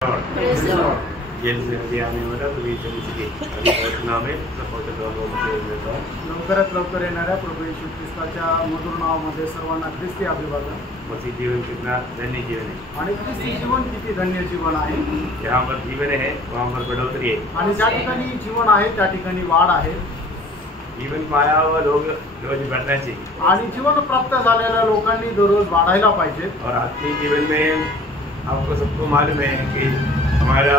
Gel से अभी आने वाला तो लवकरात लवकर येणाऱ्या प्रभू येशू ख्रिस्ताच्या मधुर नावामध्ये सर्वांना ख्रिस्ती अभिवादन। मसीह जीवन कितना धन्य जीवन है आणि ख्रिस्ती जीवन किती धन्य जीवन आहे। जहाँ पर जीवन है वहाँ पर बढ़ोतरी है आणि ज्या ठिकाणी जीवन आहे त्या ठिकाणी वाढ आहे। जीवन पाया हुआ लोग रोज बढ़ना चाहिए आणि जीवन प्राप्त झालेल्या लोकांनी दररोज वाढायला पाहिजे। और आत्मिक जीवन में आपको सबको मालूम है कि हमारा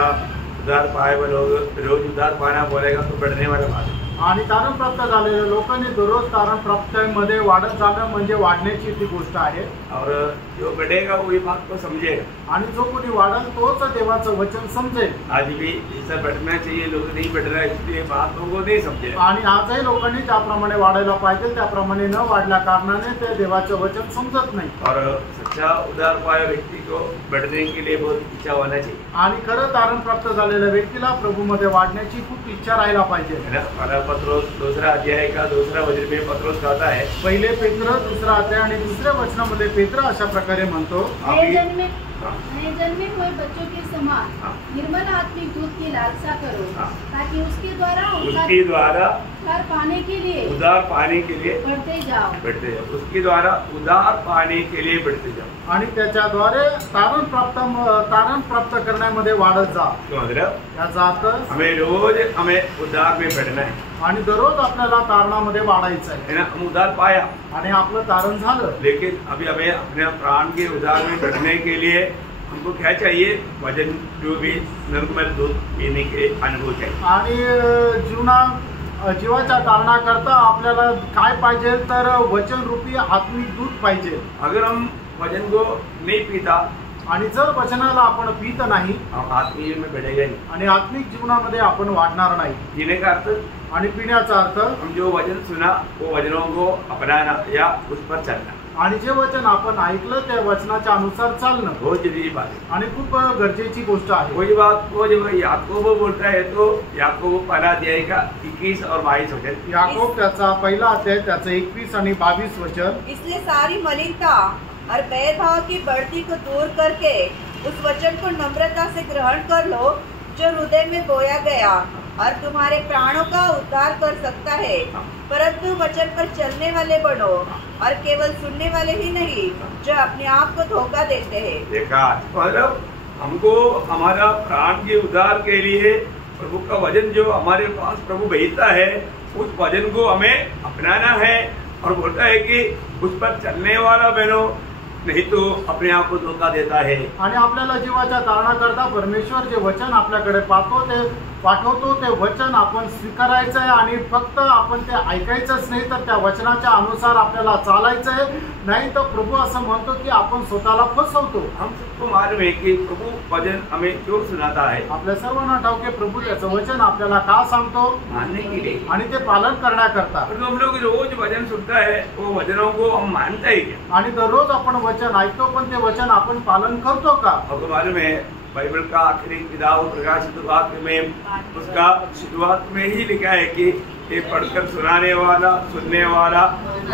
उद्धार पाए हुए लोग रोज उद्धार पाना बोलेगा तो बढ़ने वाला बात है। आणि तारण प्राप्त झालेल्या लोकांनी दररोज तारण प्राप्तीमध्ये वाढत जाणं म्हणजे वाढण्याची ती गोष्ट आहे। और जो बढ़ेगा वो ये बात को समझेगा आणि जो कोणी वाढेल तोच देवाचं वचन समजेल। आज भी ऐसा बढ़ना चाहिए, लोग नहीं बढ़ रहा है इसलिए बातों को नहीं समझे। आणि आजही लोकांनी त्याप्रमाणे वाढायला पाहिजे, त्याप्रमाणे न वाढल्या कारणाने ते देवाचं वचन समजत नाही। और सच्चा उद्धार पाया व्यक्ति को बढ़ने के लिए बहुत इच्छा होना चाहिए आणि खरं तारण प्राप्त झालेल्या व्यक्तीला प्रभूमध्ये वाढण्याची खूप इच्छा राहायला पाहिजे। पत्रोस दूसरा अध्याय का दूसरा वचन में पत्रोस कहता है, पहिले पेत्र दूसरा अध्याय आणि दुसऱ्या वचनामध्ये पेत्र अशा प्रकारे म्हणतो, नए जन्मे हुए बच्चों के समान निर्मल आत्मिक दूध की लालसा करो ताकि उसके द्वारा उद्धार पाने के लिए बढ़ते जाओ उसके द्वारा उद्धार पाने के लिए बढ़ते जाओ आणि त्याच्याद्वारे तारण प्राप्त करण्यामध्ये वाढत जा। याचा अर्थ हमें उद्धार में बढ़ना है आणि दररोज आपल्याला तारणामध्ये वाढायचं आहे ना। हम उद्धार पाया आणि आपलं तारण झालं, लेकिन अभी हमें अपने प्राण के उद्धार में बढ़ने के लिए हमको क्या चाहिए? वचन जो भी निर्मल दूध पीने के अनुभव चाहिए। आणि जीवाच्या तारणाकरता आपल्याला काय पाहिजे तर वचन रूपी आत्मिक दूध पाहिजे। अगर हम वचन को नहीं पीता आणि जर वचनाला आपण पीत नाही हम आत्मिक जीवन में बढ़ेगा नहीं आणि आत्मिक जीवनामध्ये आपण वाढणार नाही। पीने का अर्थ आणि पिण्याचा अर्थ हम जो वचन सुना वो वचनों को अपनाना या उस पर चलना। आणि जे वचन आपण ऐकलं त्या वचनाच्या अनुसार चालणं बहुत जरूरी बात है आणि खूप गरजेची गोष्ट आहे। वही बात को जब याकूब बोलता है तो याकूब पहला अध्याय का 21 और 22 वचन, याकूब त्याचा पहिला अध्याय त्याचं 21 आणि 22 वचन, इसलिए सारी मलिनता और भेदभाव की बढ़ती को दूर करके उस वचन को नम्रता से ग्रहण कर लो जो हृदय में बोया गया और तुम्हारे प्राणों का उद्धार कर सकता है। परंतु वचन पर चलने वाले बनो और केवल सुनने वाले ही नहीं जो अपने आप को धोखा देते हैं। देखा, मतलब हमको हमारा प्राण के उद्धार के लिए प्रभु का वचन जो हमारे पास प्रभु भेजता है उस वचन को हमें अपनाना है और बोलता है कि उस पर चलने वाला बनो, नहीं तो अपने आप को धोखा देता है। आणि आपल्याला जीवाच्या तारणाकरता परमेश्वर जे वचन आपल्याकडे पाठवतो ते वचन आपण स्वीकारायचं आहे आणि फक्त आपण ते ऐकायचंच नाही तर त्या वचनाच्या अनुसार आपल्याला चालायचं आहे। नाही तर प्रभू असं म्हणतो की आपण स्वतःला फसवतो। हम सबको मालूम है कि प्रभु वचन हमें क्यों सुनाता है? आपल्या सर्वांना ठाऊक आहे प्रभू त्याचं वचन आपल्याला का सांगतो? मानने के लिए आणि ते पालन करण्याकरता। तो हम लोग रोज वचन सुनता है वो वचनों को हम मानता है क्या? आणि दररोज आपण वचन ऐकतो पण ते वचन आपण पालन करतो का? आपको मालूम है बाइबल का आखिरी किताब प्रकाशित वाक्य में उसका शुरुआत में ही लिखा है कि ये पढ़कर सुनाने वाला, सुनने वाला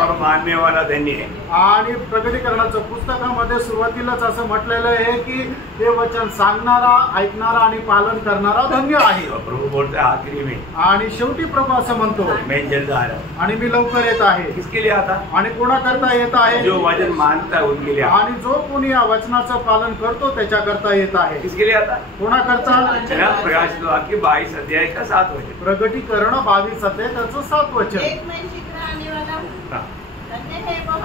और मानने वाला धन्य है। आणि प्रकटीकरणाच्या पुस्तकामध्ये सुरुवातीलाच असं म्हटलेलं आहे की हे वचन सांगणारा, ऐकणारा आणि पालन करणारा धन्य आहे। प्रभु बोलता है आखिरी में, आणि शेवटी प्रभू असं म्हणतो मैं जल्द आ रहा हूं आणि मी लवकर येत आहे। किसके लिए आता? आणि कोणाकरता येत आहे? जो वचन मानता है उनके लिए। आणि जो कोणी या वचनाचं पालन करतो त्याच्याकरता येत आहे। किसके लिए आता? कोणाकरता? प्रकाशित वाक्य 22 अध्याय का 7 वचन, प्रकटीकरण 22 अध्याय त्याचं 7 वचन। एक मैं शीघ्र आने वाला हूँ, धन्य है वह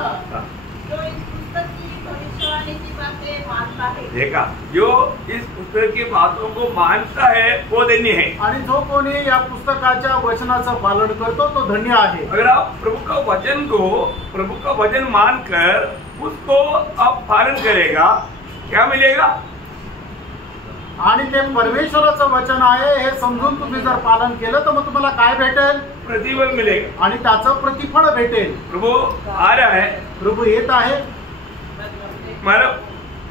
जो इस पुस्तक की भविष्यवाणी की बातें मानता है। देखा, जो इस पुस्तक की बातों को मानता है वो धन्य है। आणि जो कोणी या पुस्तकाच्या वचनाचं पालन करतो तो धन्य आहे। अगर आप प्रभु का वचन मानकर उसको आप पालन करेगा क्या मिलेगा? आणि ते परमेश्वराचं वचन आहे हे समजून तुम्ही जर पालन केलं तर मग तुम्हाला काय भेटेल? प्रतिफल मिलेगा आणि त्याचं प्रतिफळ भेटेल। प्रभु आ रहा है, प्रभु येत आहे, मतलब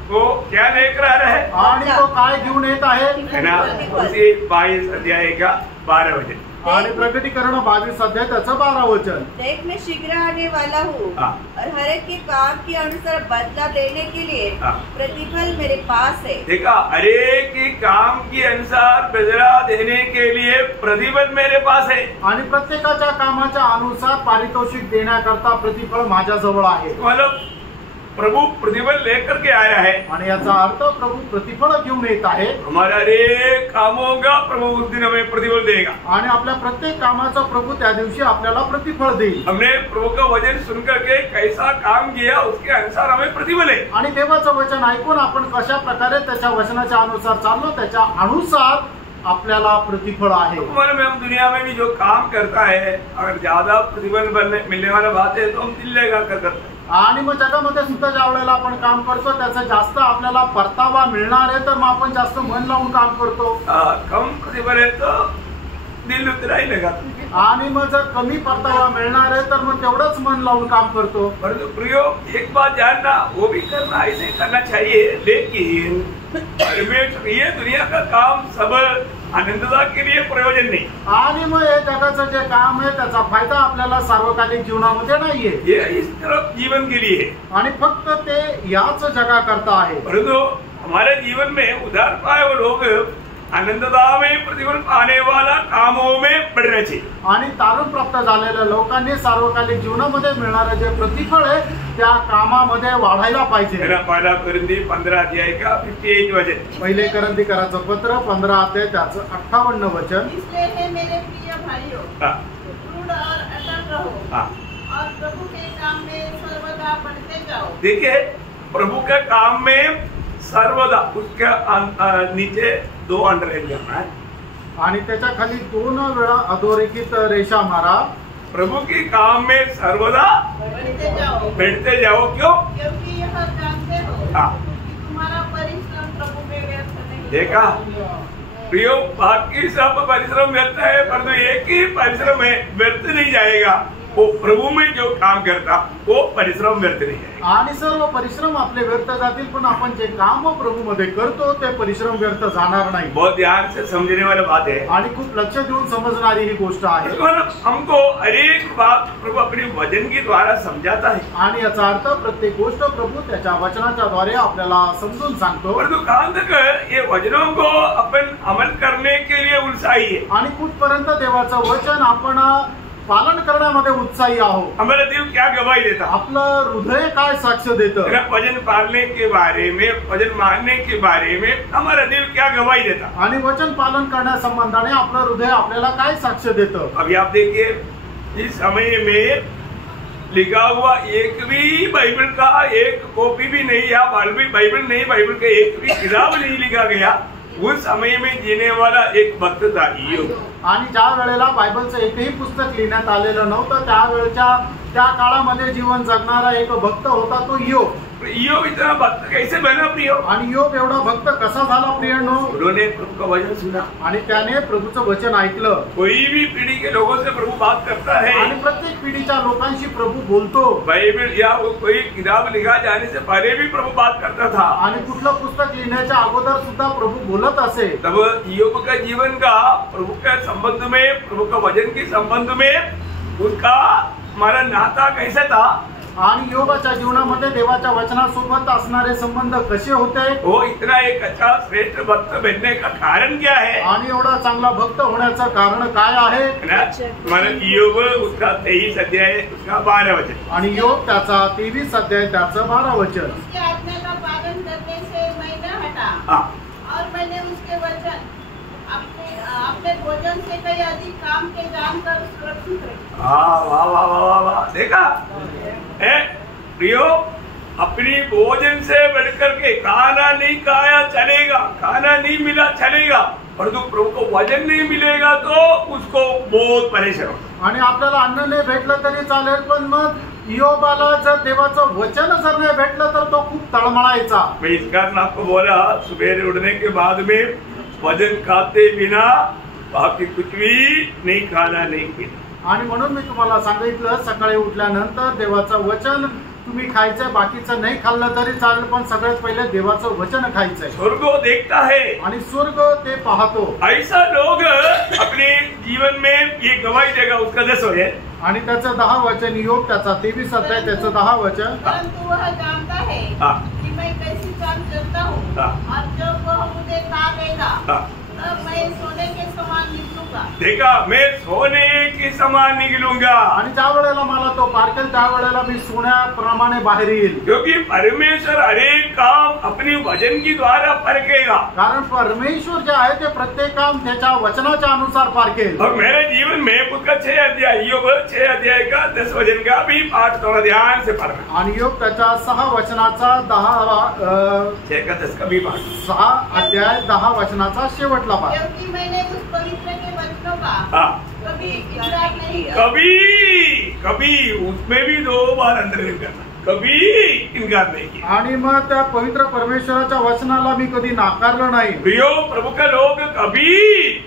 वो क्या लेकर आ रहा है आणि तो काय घेऊन येत आहे? है ना? उसी 22 अध्याय का 12 वचन, आणि प्रकटीकरण 22 अध्याय त्याचं 12 वचन। देख मैं शीघ्र आने वाला हूँ और हर एक के काम के अनुसार बदला देने के लिए प्रतिफल मेरे पास है। देखा, हर एक के काम के अनुसार बदला देने के लिए प्रतिफल मेरे पास है। आणि प्रत्येकाच्या कामाच्या अनुसार पारितोषिक देण्याकरता प्रतिफळ माझ्याजवळ आहे। मतलब प्रभु प्रतिफल लेकर के आया है आणि याचा अर्थ प्रभू प्रतिफळ घेऊन येत आहे। हमारा हर एक कामों का प्रभु उस दिन हमें प्रतिफल देगा आणि आपल्या प्रत्येक कामाचा प्रभू त्या दिवशी आपल्याला प्रतिफळ देईल। हमने प्रभु का वचन सुनकर के कैसा काम किया उसके अनुसार हमें प्रतिफल है। आणि देवाचं वचन ऐकून आपण कशा प्रकारे त्याच्या वचनाच्या अनुसार चाललो त्याच्या अनुसार आपल्याला प्रतिफळ आहे। हमारे हम दुनिया में भी जो काम करता है अगर ज्यादा प्रतिफल मिलने वाला बात है तो हम दिल लगा कर करते हैं। आणि मग जगामध्ये सुद्धा ज्या वेळेला आपण काम करतो त्याचा जास्त आपल्याला परतावा मिळणार आहे तर मग आपण जास्त मन लावून काम करतो। कम प्रतिफल है तो दिल उतरा ही लगा। आणि मग जर कमी परतावा मिळणार आहे तर मग तेवढंच मन लावून काम करतो। परंतु प्रियो एक बात जानना, वो भी करना ऐसे करना चाहिए, लेकिन परमेश्वर ये दुनिया का काम सब आनंदता के लिए प्रयोजन नहीं। आणि मग हे जगाचं जे काम आहे त्याचा फायदा आपल्याला सार्वकालिक जीवनामध्ये नाहीये, ये इस तरफ जीवन के लिए है आणि फक्त ते याच जगाकरता आहे। परंतु हमारे जीवन में उद्धार पाए वो लोग आनंदता में प्रतिफल पाने वाला कामों में बढ़ना चाहिए। आणि तारण प्राप्त झालेल्या लोकांनी सार्वकालिक जीवनामध्ये मिळणारे जे प्रतिफळ आहे त्या कामामध्ये वाढायला पाहिजे। पहिला कोरिंथी 15 अध्याय का 58 वचन। पहिले कोरिंथीकराचं पत्र 15 अध्याय त्याचं 58 वचन। इसलिए हे मेरे प्रिय भाइयों, दृढ़ और अटल रहो और प्रभु के काम में सर्वदा बढ़ते जाओ। देखिए, प्रभु के काम में सर्वदा, उसके नीचे 2 अंडरलाइन करना है आणि त्याच्या खाली 2 वेळा अधोरेखित रेषा मारा। प्रभु के काम में सर्वदा बढ़ते जाओ। क्यों? क्योंकि यह जानते हो कि तुम्हारा परिश्रम प्रभु में व्यर्थ नहीं। देखा प्रियो, बाकी सब परिश्रम व्यर्थ है परंतु एक ही परिश्रम है व्यर्थ नहीं जाएगा, वो प्रभु में जो काम करता वो परिश्रम व्यर्थ नहीं जाएगा। आणि सर्व परिश्रम आपले व्यर्थ जातील पण आपण जे काम प्रभू मध्ये करतो ते परिश्रम व्यर्थ जाणार नाही। बहुत ध्यान से समझने वाली बात है आणि खूप लक्ष देऊन समजणारी ही गोष्ट आहे। हमको हर एक बात प्रभु अपने वचन के द्वारा समझाता है आणि याचा अर्थ प्रत्येक गोष्ट प्रभू त्याच्या वचनाच्या द्वारे आपल्याला समजून सांगतो। परंतु कहां तक ये वचनों को अपन अमल करने के लिए उत्साही है आणि कुठपर्यंत देवाचं वचन आपण पालन करण्यामध्ये उत्साही आहोत। हमारा दिल क्या गवाही देता, आपलं हृदय काय साक्ष देतं, वचन पालने के बारे में, वचन मानने के बारे में हमारा दिल क्या गवाही देता। आणि वचन पालन करण्यासंबंधाने आपलं हृदय आपल्याला काय साक्ष देतं। अभी आप देखिए, इस समय में लिखा हुआ एक भी बाइबल का एक कॉपी भी नहीं, या बाइबल नहीं, बाइबल का एक भी किताब नहीं लिखा गया। उस समय में जीने वाला एक भक्त था ईयोब। आणि ज्या वेळेला बायबलचं एकही पुस्तक लिहिण्यात आलेलं नव्हतं त्यावेळच्या त्या काळामध्ये जीवन जगणारा एक भक्त होता तो ईयोब। ईयोब इतना भक्त कैसे बना प्रियो? आणि ईयोब एवढा भक्त कसा झाला प्रियांनो? उन्होंने प्रभु का वचन सुना आणि त्याने प्रभूचं वचन ऐकलं। कोई भी पीढ़ी के लोगों से प्रभु बात करता है आणि प्रत्येक पिढीच्या लोकांशी प्रभु बोलतो। बाइबल या कोई किताब लिखा जाने से पहले भी प्रभु बात करता था आणि कुठलं पुस्तक लिहिण्याच्या अगोदर सुद्धा प्रभु बोलत असे। तब ईयोब का जीवन का प्रभु के संबंध में, प्रभु का वचन के संबंध में उसका हमारा नाता कैसा था? आणि ईयोबाच्या जीवनामध्ये देवाच्या वचनासोबत असणारे संबंध कसे होते? वो इतना एक अच्छा श्रेष्ठ भक्त बनने का कारण क्या है? आणि एवढा चांगला भक्त होण्याचं कारण काय आहे? हमारा ईयोब उसका 23 अध्याय उसका 12 वचन। आणि ईयोब त्याचा 23 अध्याय त्याचं 12 वचन। उसके आज्ञा का पालन करने से मैं न हटा और मैंने उसके वचन अपने भोजन से कई अधिक काम के जानकर सुरक्षित रखी। वाह वाह वाह वाह वाह, देखा प्रियो, अपनी भोजन से बढ़कर के खाना नहीं खाया चलेगा, खाना नहीं मिला चलेगा, परंतु प्रभु को वचन नहीं मिलेगा तो उसको बहुत परेशान होगा। आणि आपल्याला अन्न नाही भेटलं तरी चालेल पण मग ईयोबाला जर देवाचं वचन जर नाही भेटलं तर तो खूप तळमळायचा। मैं इस कारण आपको बोला, सुबह उठने के बाद में वचन खाते बिना बाकी कुछ भी नहीं खाना नहीं पीना। आणि म्हणून मी तुम्हाला सांगितलं सकाळी उठल्यानंतर देवाचं वचन तुम्ही खायचंय, बाकीचं नाही खाल्लं तरी चालेल, पण सगळ्यात पहिले देवाचं वचन खायचंय. स्वर्ग देखता है आणि स्वर्ग ते पाहतो. ऐसा लोग अपने जीवन में ये गवाही देगा, उसका 10 है आणि त्याचं 10 वचन, योग त्याचा 23 अध्याय त्याचं 10 वचन. परंतु वह जानता है कि मैं कैसी काम करता हूँ, और जब वह मुझे खा लेगा तब मैं सोने के समान निकलूंगा. देखा, मैं सोने के समान निकलूंगा. आणि ज्या वेळेला मला तो पारखेल त्या वेळेला मी सोन्याप्रमाणे बाहेर येईल. क्योंकि परमेश्वर हर एक काम अपनी वचन की द्वारा परखेगा. कारण परमेश्वर जे आहे ते प्रत्येक काम त्याच्या वचनाच्या अनुसार पारखेल. और मेरे जीवन में खुद का 6 अध्याय, योग 6 अध्याय का 10 वचन का भी पाठ थोड़ा ध्यान से पढ़ना. आणि योग त्याच्या 6 वचनाचा 6 का 10 का भी पाठ. 6 अध्याय 10 वचनाचा शेवटला पाठ. क्योंकि मैंने उस पवित्र के वचनों का कभी इकरार नहीं किया. कभी उसमें भी 2 बार अंदर करना, कभी इनकार नहीं किया. आणि मग त्या पवित्र परमेश्वराच्या वचनाला मी कधी नाकारलं नाही. प्रियो, प्रभु का लोग कभी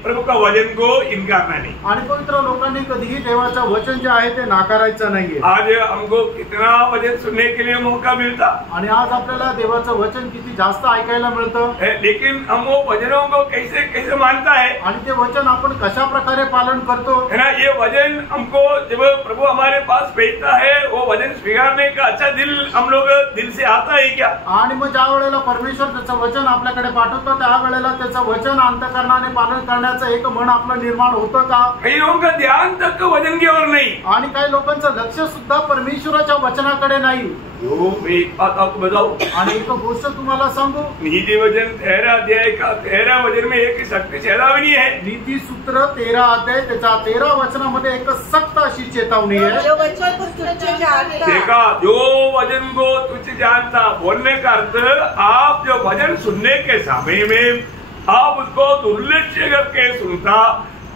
प्रभु का वचन को इनकारना नहीं. आणि पवित्र लोकांनी कधीही देवाचं वचन जे आहे ते नाकारायचं नाहीये. आज हमको कितना वचन सुनने के लिए मौका मिलता, आणि आज आपल्याला देवाचं वचन किती जास्त ऐकायला मिळतं. लेकिन हम वो वचनों को कैसे कैसे मानता है, आणि ते वचन आपण कशा प्रकारे पालन करतो. है ना. ये वचन हमको जब प्रभु हमारे पास भेजता है, वो वचन स्वीकारने का अच्छा दिल हम लोग दिल से आता है क्या. आणि मग ज्या वेळेला परमेश्वर त्याचं वचन आपल्याकडे पाठवतो त्या वेळेला त्याचं वचन अंतःकरणाने पालन करण्याचं एक मन आपलं निर्माण होतं का. कई लोगों का ध्यान तक वचन की ओर नहीं. आणि काही लोकांचं लक्ष सुद्धा परमेश्वराच्या वचनाकडे नाही. मैं एक बात आपको बताऊं, आणि एक गोष्ट तुम्हाला सांगू. नीति वचन 13 अध्याय का 13 वचन में एक सख्त चेतावनी है. नीती सूत्र 13 अध्याय त्याच्या 13 वचनामध्ये एक सख्त अशी चेतावनी आहे. जो वचन को तुच्छ जानता. देखा, जो वचन को तुच्छ जानता, बोलने का अर्थ आप जो वचन सुनने के समय में आप उसको दुर्लक्ष्य करके सुनता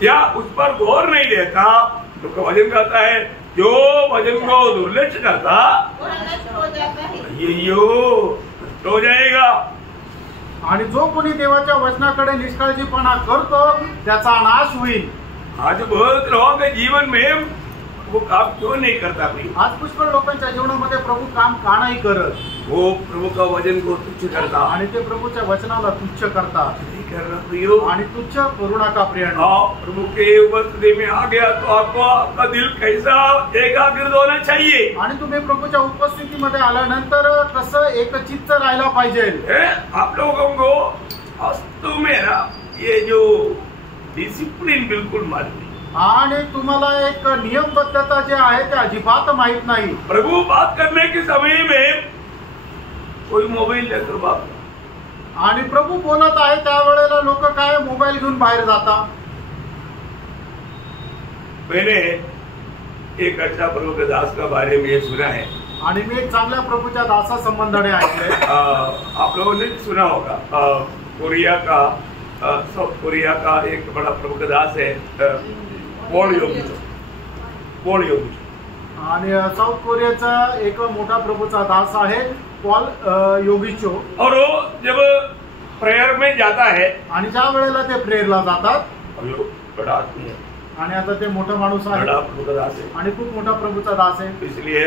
या उस पर गौर नहीं देता, तो वचन कहता है जो वचन को दुर्लक्ष्य करता वह नष्ट हो जाता है. नष्ट हो जाएगा. आणि जो कोणी देवाच्या वचनाकडे निष्काळजीपणा करतो त्याचा नाश होईल. आज बहुत लोगों के जीवन में वो काम क्यों नहीं करता भाई. आज पुष्कळ लोकांच्या जीवनामध्ये प्रभू काम का नाही करत. वो प्रभु का वचन को तुच्छ करता, आणि ते प्रभूच्या वचनाला तुच्छ करतात. नहीं करना प्रियो. आणि तुच्छ करू नका प्रियांनो. प्रभु के उपस्थिति में आ गया तो आपको आपका दिल कैसा एकाग्र होना चाहिए. आणि तुम्ही प्रभूच्या उपस्थितीमध्ये आल्यानंतर कसं एकचित्त राहायला पाहिजे. आप लोगों को वास्तव में ना ये जो डिसिप्लिन बिल्कुल मालूम नहीं. आणि तुम्हाला एक नियमबद्धता जे आहे ते अजिबात माहित नाही. प्रभु बात करने के समय में कोई मोबाईल लेकर बात, आणि प्रभू बोलत आहे त्यावेळेला लोक काय मोबाईल घेऊन बाहेर जातात. मैंने एक अच्छा प्रभु के दास का बारे में ये सुना है. आणि मी एक चांगल्या प्रभूच्या दासा संबंधाने ऐकले. आप लोगों ने सुना होगा, कोरिया का साउथ कोरिया का एक बड़ा प्रभु का दास है, पॉल योगी. आणि साऊथ कोरियाचा एक मोठा प्रभूचा दास आहे पॉल योगीचो. और वो जब प्रेयर में जाता है, आणि ज्या वेळेला ते प्रेयरला जातात, बड़ा आदमी है, आणि आता ते मोठा माणूस आहे, बड़ा प्रभु का दास है, आणि खूप मोठा प्रभूचा दास आहे. इसलिए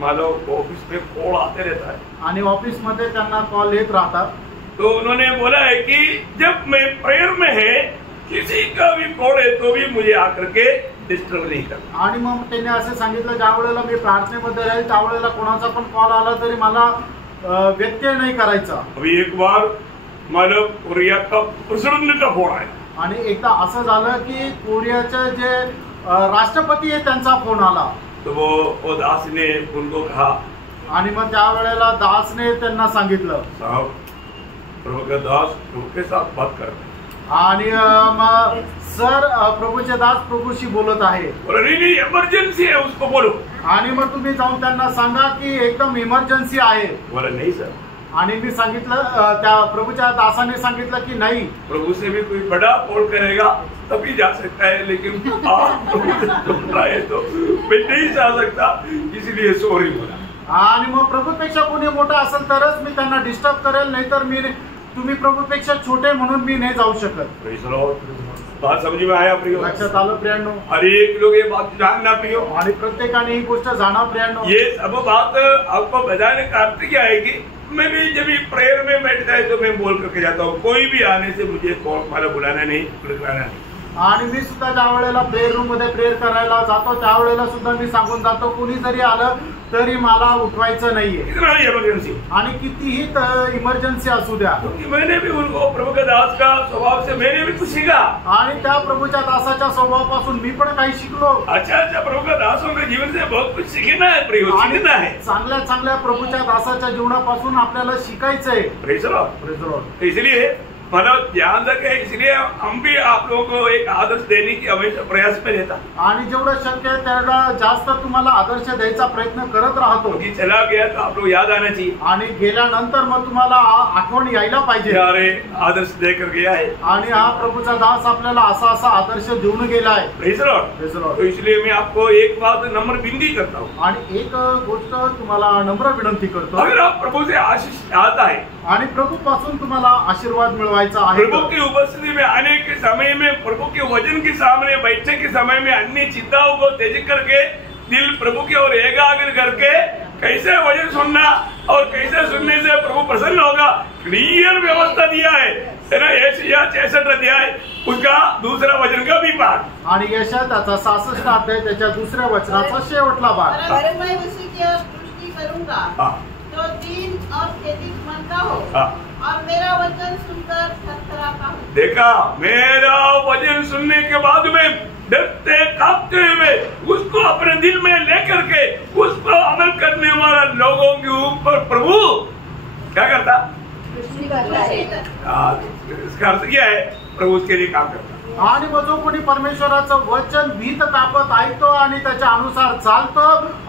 मानो ऑफिस में कॉल आते रहता है. आणि ऑफिस मध्ये त्यांना कॉल येत राहतात. तो उन्होंने बोला है कि जब मैं प्रेयर में है, किसी का भी कॉल है तो भी मुझे आकर के डिस्टर्ब नहीं करना. आणि मग त्यांनी असे सांगितलं ज्या वेळेला मी प्रार्थनेमध्ये राहील त्यावेळेला कोणाचा पण कॉल आला तरी मला व्यत्यय नाही करायचा. अभी एक बार मानो कोरिया का प्रेसिडेंट का फोन आया. आणि एकदा असं झालं की कोरियाचे जे राष्ट्रपती आहे त्यांचा फोन आला. तो वो दास ने उनको कहा, आणि मग त्यावेळेला दासने त्यांना सांगितलं, साहब प्रभु का दास प्रभु के साथ बात कर. आणि मग सर प्रभूचे दास प्रभूशी बोलत आहे. नहीं इमर्जन्सी है, उसको बोलो. आणि मग तुम्ही जाऊन त्यांना सांगा की एकदम इमर्जन्सी आहे. बोला नहीं सर. आणि मी सांगितलं, त्या प्रभूच्या दासाने सांगितलं की नाही, प्रभु से भी कोई बड़ा कॉल करेगा तभी जा सकता है, लेकिन आप प्रभु से बोल रहा है तो मैं नहीं जा सकता, इसलिए सॉरी बोला. आणि मग प्रभूपेक्षा कोणी मोठा असेल तरच मी त्यांना डिस्टर्ब करेल, नाहीतर मी तुम्ही प्रभूपेक्षा छोटे म्हणून मी नाही जाऊ शकत. बात समझ में आया प्रियो? लक्षात आलं प्रियांनो? हर एक लोग ये बात जानना प्रियो, आणि प्रत्येकाने ही गोष्ट जाणा प्रियांनो. ये सब बात आपको बताने का अर्थ क्या है कि मैं भी जब प्रेयर में बैठता है तो मैं बोल करके जाता हूँ, कोई भी आने से मुझे मला बुलाना नहीं, बुलाना नहीं. आणि मी सुद्धा ज्या वेळेला प्रेयर रूम मध्ये प्रेयर करायला जातो त्यावेळेला सुद्धा मी सांगून जातो, कोणी जरी आलं तरी मला उठवायचं नाहीये. इमरजेंसी आणि कितीही इमर्जन्सी असू द्या. मैंने भी उनको प्रभु के दास का स्वभाव से मैंने भी कुछ सीखा. आणि त्या प्रभूच्या दासाच्या स्वभावापासून मी पण काही शिकलो. अच्छा प्रभु का दासों के जीवन से बहुत कुछ सीखना है प्रियो, सीखना है. चांगल्या चांगल्या प्रभूच्या दासाच्या जीवनापासून आपल्याला शिकायचंय. Praise the Lord. इसलिए मतलब ध्यान रखें, इसलिए हम भी आप लोगों को एक आदर्श देने की हमेशा प्रयास में रहता. आणि जेवढं शक्य आहे तेवढा जास्त तुम्हाला आदर्श द्यायचा प्रयत्न करत राहतो. चला गया तो आप लोग याद आना चाहिए. आणि गेल्यानंतर मग तुम्हाला आठवण यायला पाहिजे, अरे आदर्श देकर गया है आणि हा प्रभूचा दास आपल्याला असा असा आदर्श देऊन गेला आहे. Praise the Lord. तो इसलिए मैं आपको एक बात नम्र विनती करता हूँ, आणि एक गोष्ट तुम्हाला नम्र विनंती करतो. अगर आप प्रभु से आशीष चाहता है, आणि प्रभू पासून तुम्हाला आशीर्वाद मिळवायचा आहे, प्रभु की उपस्थिति में आने के समय में, प्रभु के वचन के सामने बैठने के समय में अन्य चिंताओं को त्यज करके दिल प्रभु की ओर एकाग्र करके कैसे वचन सुनना और कैसे सुनने से प्रभु प्रसन्न होगा, क्लियर व्यवस्था दिया है ना. यशाया 66 अध्याय उसका दूसरा वचन का भी पाठ, आणि यशाया त्याचा 66 अध्याय त्याच्या दुसऱ्या वचनाचा शेवटला भाग. पर मैं उसी की ओर दृष्टि करूंगा जो दीन और खेदित मन का हो और मेरा वचन सुनकर थरथराता हूँ. देखा, मेरा वचन सुनने के बाद में डरते कांपते हुए उसको अपने दिल में लेकर के उस पर अमल करने वाला लोगों के ऊपर प्रभु क्या करता? इसका अर्थ क्या है? प्रभु उसके लिए काम करता. आणि मग जो कोणी परमेश्वराचं वचन भीत कापत ऐकतो आणि त्याच्या अनुसार चालतो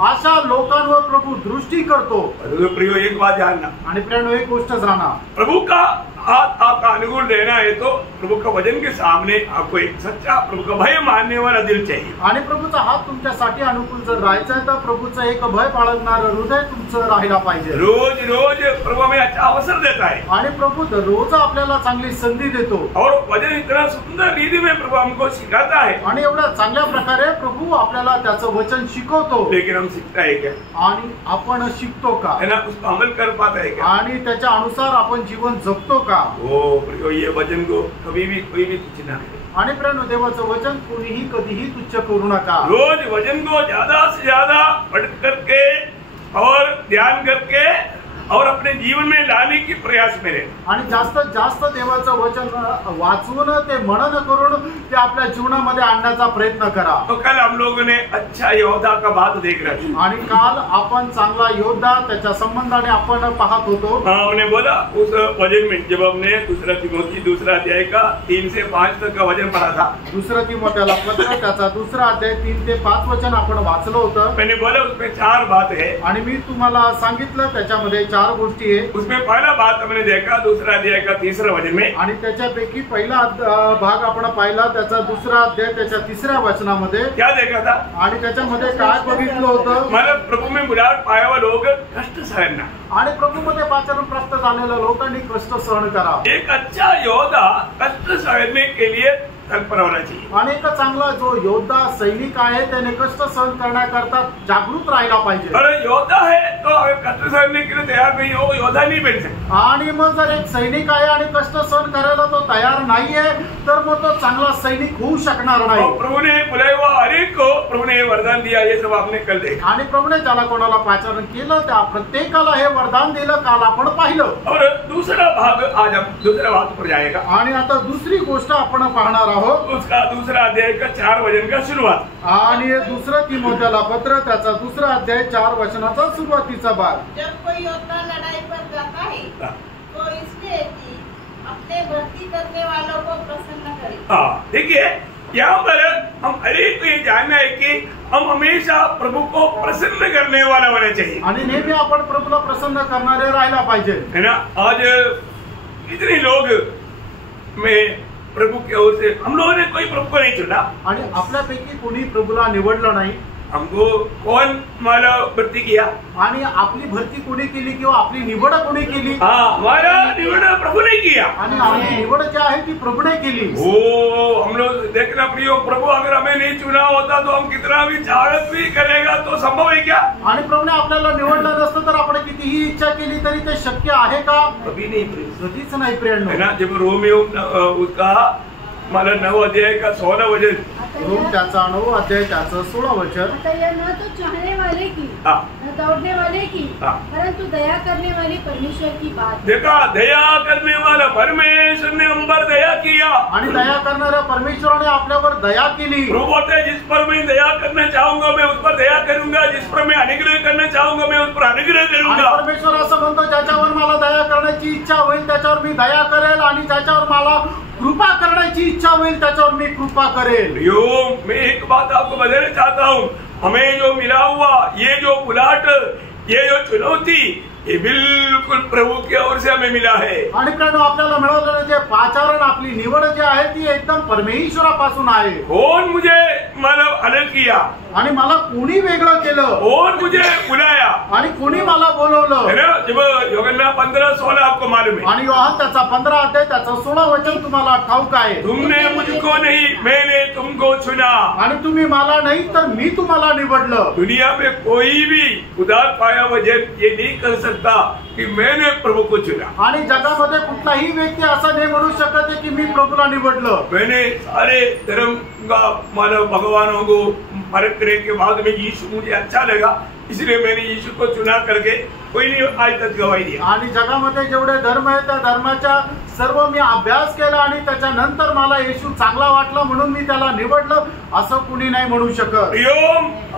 अशा लोकांवर प्रभू दृष्टी करतो. प्रियो एक बात जानना, आणि प्रियांनो एक गोष्ट जाणा, प्रभु का हाथ आपका अनुकूल रहना है तो प्रभु का वचन के सामने आपको एक सच्चा प्रभु का भय मानने वाला दिल चाहिए. आणि प्रभूचा हात तुमच्यासाठी अनुकूल जर राहायचा आहे तर प्रभूचं एक भय बाळगणारं हृदय तुमचं राहायला पाहिजे. रोज रोज प्रभु हमें अच्छा अवसर देता है, आणि प्रभू रोज आपल्याला चांगली संधी देतो. और वचन इतना सुंदर रीति में प्रभु हमको सिखाता है, आणि एवढ्या चांगल्या प्रकारे प्रभू आपल्याला त्याचं वचन शिकवतो. लेकिन हम सीखता है क्या? आणि आपण शिकतो का? है ना, उसको अमल कर पाता है क्या? आणि त्याच्या अनुसार आपण जीवन जगतो का? ओ प्रियो, ये वचन को कभी भी कोई भी तुच्छ ना करे. आणि प्रियांनो देवाचं वचन कोणीही कधीही तुच्छ करू नका. रोज वचन को ज्यादा से ज्यादा पढ़ करके और ध्यान करके और अपने जीवन में लाने की प्रयास में रहे. आणि जास्तीत जास्त देवाचं वचन वाचून ते मनन करून ते आपल्या जीवनामध्ये आणण्याचा प्रयत्न करा. तो कल हम लोगों ने अच्छा योद्धा का बात देख रहे थे, आणि काल आपण चांगला योद्धा त्याच्या संबंधाने आपण पाहत होतो. हमने बोला उस वचन में जब हमने दूसरा तिमोथी दूसरा अध्याय का 3 से 5 तक का वचन पढ़ा था. दुसरा तिमोथेला पत्र त्याचा दुसरा अध्याय 3 ते 5 वचन आपण वाचलं होतं. मैंने बोला उसमें 4 बात है, आणि मी तुम्हाला सांगितलं त्याच्यामध्ये 4 गोष्टी आहे. उसमें पहला बात हमने देखा दूसरा अध्याय का 3रा वचन में, आणि त्याच्यापैकी पहिला भाग आपण पाहिला त्याचा दुसरा अध्याय त्याच्या 3ऱ्या वचनामध्ये. क्या देखा था? आणि त्याच्यामध्ये काय बघितलं होतं? मतलब प्रभु में बुलाहट पाया हुआ लोग कष्ट सहना. आणि प्रभूमध्ये पाचारण प्राप्त झालेल्या लोकांनी कष्ट सहन करा. एक अच्छा योद्धा कष्ट सहने के लिए तत्पर होना चाहिए. आणि एक चांगला जो योद्धा सैनिक आहे त्याने कष्ट सहन करण्याकरता जागृत राहायला पाहिजे. अरे योद्धा है तो अगर कष्ट सहने के लिए तैयार नहीं हो योद्धा नहीं बन सकता. आणि मग जर एक सैनिक आहे आणि कष्ट सहन करायला तो तयार नाहीये तर मग तो चांगला सैनिक होऊ शकणार नाही. प्रभु ने बुलाया हुआ हर एक को प्रभु ने वरदान दिया, ये सब आपने कल देखा. आणि प्रभूने ज्याला कोणाला पाचारण केलं त्या प्रत्येकाला हे वरदान दिलं, काल आपण पाहिलं. और दूसरा भाग आज हम दूसरा भाग पर जाएगा. आणि आता दुसरी गोष्ट आपण पाहणार आहोत. उसका दूसरा अध्याय का 4 वचन का शुरुआत. आणि दुसरं तिमोथेला पत्र त्याचा दुसरा अध्याय 4 वचनाचा सुरुवातीचा भाग. जब कोई योद्धा लड़ाई पर जाता है तो इसलिए कि अपने भक्ति करने वालों को प्रसन्न करे. देखिए यहाँ पर हम हर एक को ये जानना है कि हम हमेशा प्रभु को प्रसन्न करने वाला होना चाहिए. आणि नेहमी आपण प्रभूला प्रसन्न करणारे राहायला पाहिजे, है ना. आज इतने लोग में प्रभु की ओर से हम लोगों ने कोई प्रभु को नहीं चुना. आणि आपल्यापैकी कोणी प्रभूला निवडलं नाही. हमको कौन मला भरती किया? आणि आपली भरती कोणी केली किंवा आपली निवड कोणी केली? हमारा निवड प्रभु ने किया आणि आपली निवड जी आहे ती प्रभूने केली. ओ हम लोग देखना प्रियो, प्रभु अगर हमें नहीं चुना होता तो हम कितना भी चाहत भी करेगा तो संभव है क्या? आणि प्रभूने आपल्याला निवडलं नसतं तर आपण कितीही इच्छा केली तरी ते शक्य आहे का? कभी नहीं प्रिय, कधीच नाही प्रियांनो. है ना. जब रोमियो उसका मला 9 अध्याय का 16 वचन, रोम त्याचा 9 अध्याय त्याचं 16 वचन. अतः यह न तो चाहने वाले की न दौड़ने वाले की परंतु दया करने वाले परमेश्वर की बात. देखा, दया करने वाला परमेश्वर ने हम पर दया किया. आणि दया करणाऱ्या परमेश्वराने आपल्यावर दया केली. प्रभु बोलते हैं, जिस पर मैं दया करना चाहूंगा मैं उस पर दया करूंगा, जिस पर मैं अनुग्रह करना चाहूंगा मैं उस पर अनुग्रह करूंगा. परमेश्वर असं म्हणतो, ज्याच्यावर मला दया करण्याची इच्छा होईल त्याच्यावर मी दया करेल, आणि ज्याच्यावर मला कृपा करण्याची इच्छा होईल त्याच्यावर मी कृपा करेल. यो, मैं एक बात आपको बताना चाहता हूँ, हमें जो मिला हुआ ये जो उलाट, ये जो चुनौती, ये बिल्कुल प्रभु की ओर से हमें मिला है. आणि प्रियांनो, आपल्याला मिळालेलं जे पाचारण, आपली निवड जी आहे ती एकदम परमेश्वरापासून आहे. कौन मुझे मतलब अलग किया, आणि मला कोणी वेगळं केलं, कौन मुझे बुलाया, आणि कोणी मला बोलवलं. है ना. जब यूहन्ना 15:16 आपको मालूम है, आणि योहान त्याचा 15 अध्याय त्याचं 16 वचन तुम्हाला ठाऊक आहे. तुमने मुझको नहीं मैंने तुमको चुना. आणि तुम्ही मला नाही तर मी तुम्हाला निवडलं. दुनिया में कोई भी उदार पाया वजन ये नहीं कर सकता कि मैंने प्रभु को चुना. आणि जगामध्ये कुठलाही व्यक्ती असं नहीं म्हणू शकत है की मी प्रभूला निवडलं. मैंने सारे धर्म का मानव भगवानों को फर्क करने के बाद में यीशु मुझे अच्छा लगा, इसलिए मैंने यीशु को चुना करके कोई नहीं आज तक गवाही दिया. आणि जगामध्ये जेवढे धर्म आहेत त्या धर्माच्या सर्व मी अभ्यास केला आणि त्याच्यानंतर मला येशू चांगला वाटला म्हणून मी त्याला निवडलं असं कुणी नाही म्हणू शकत.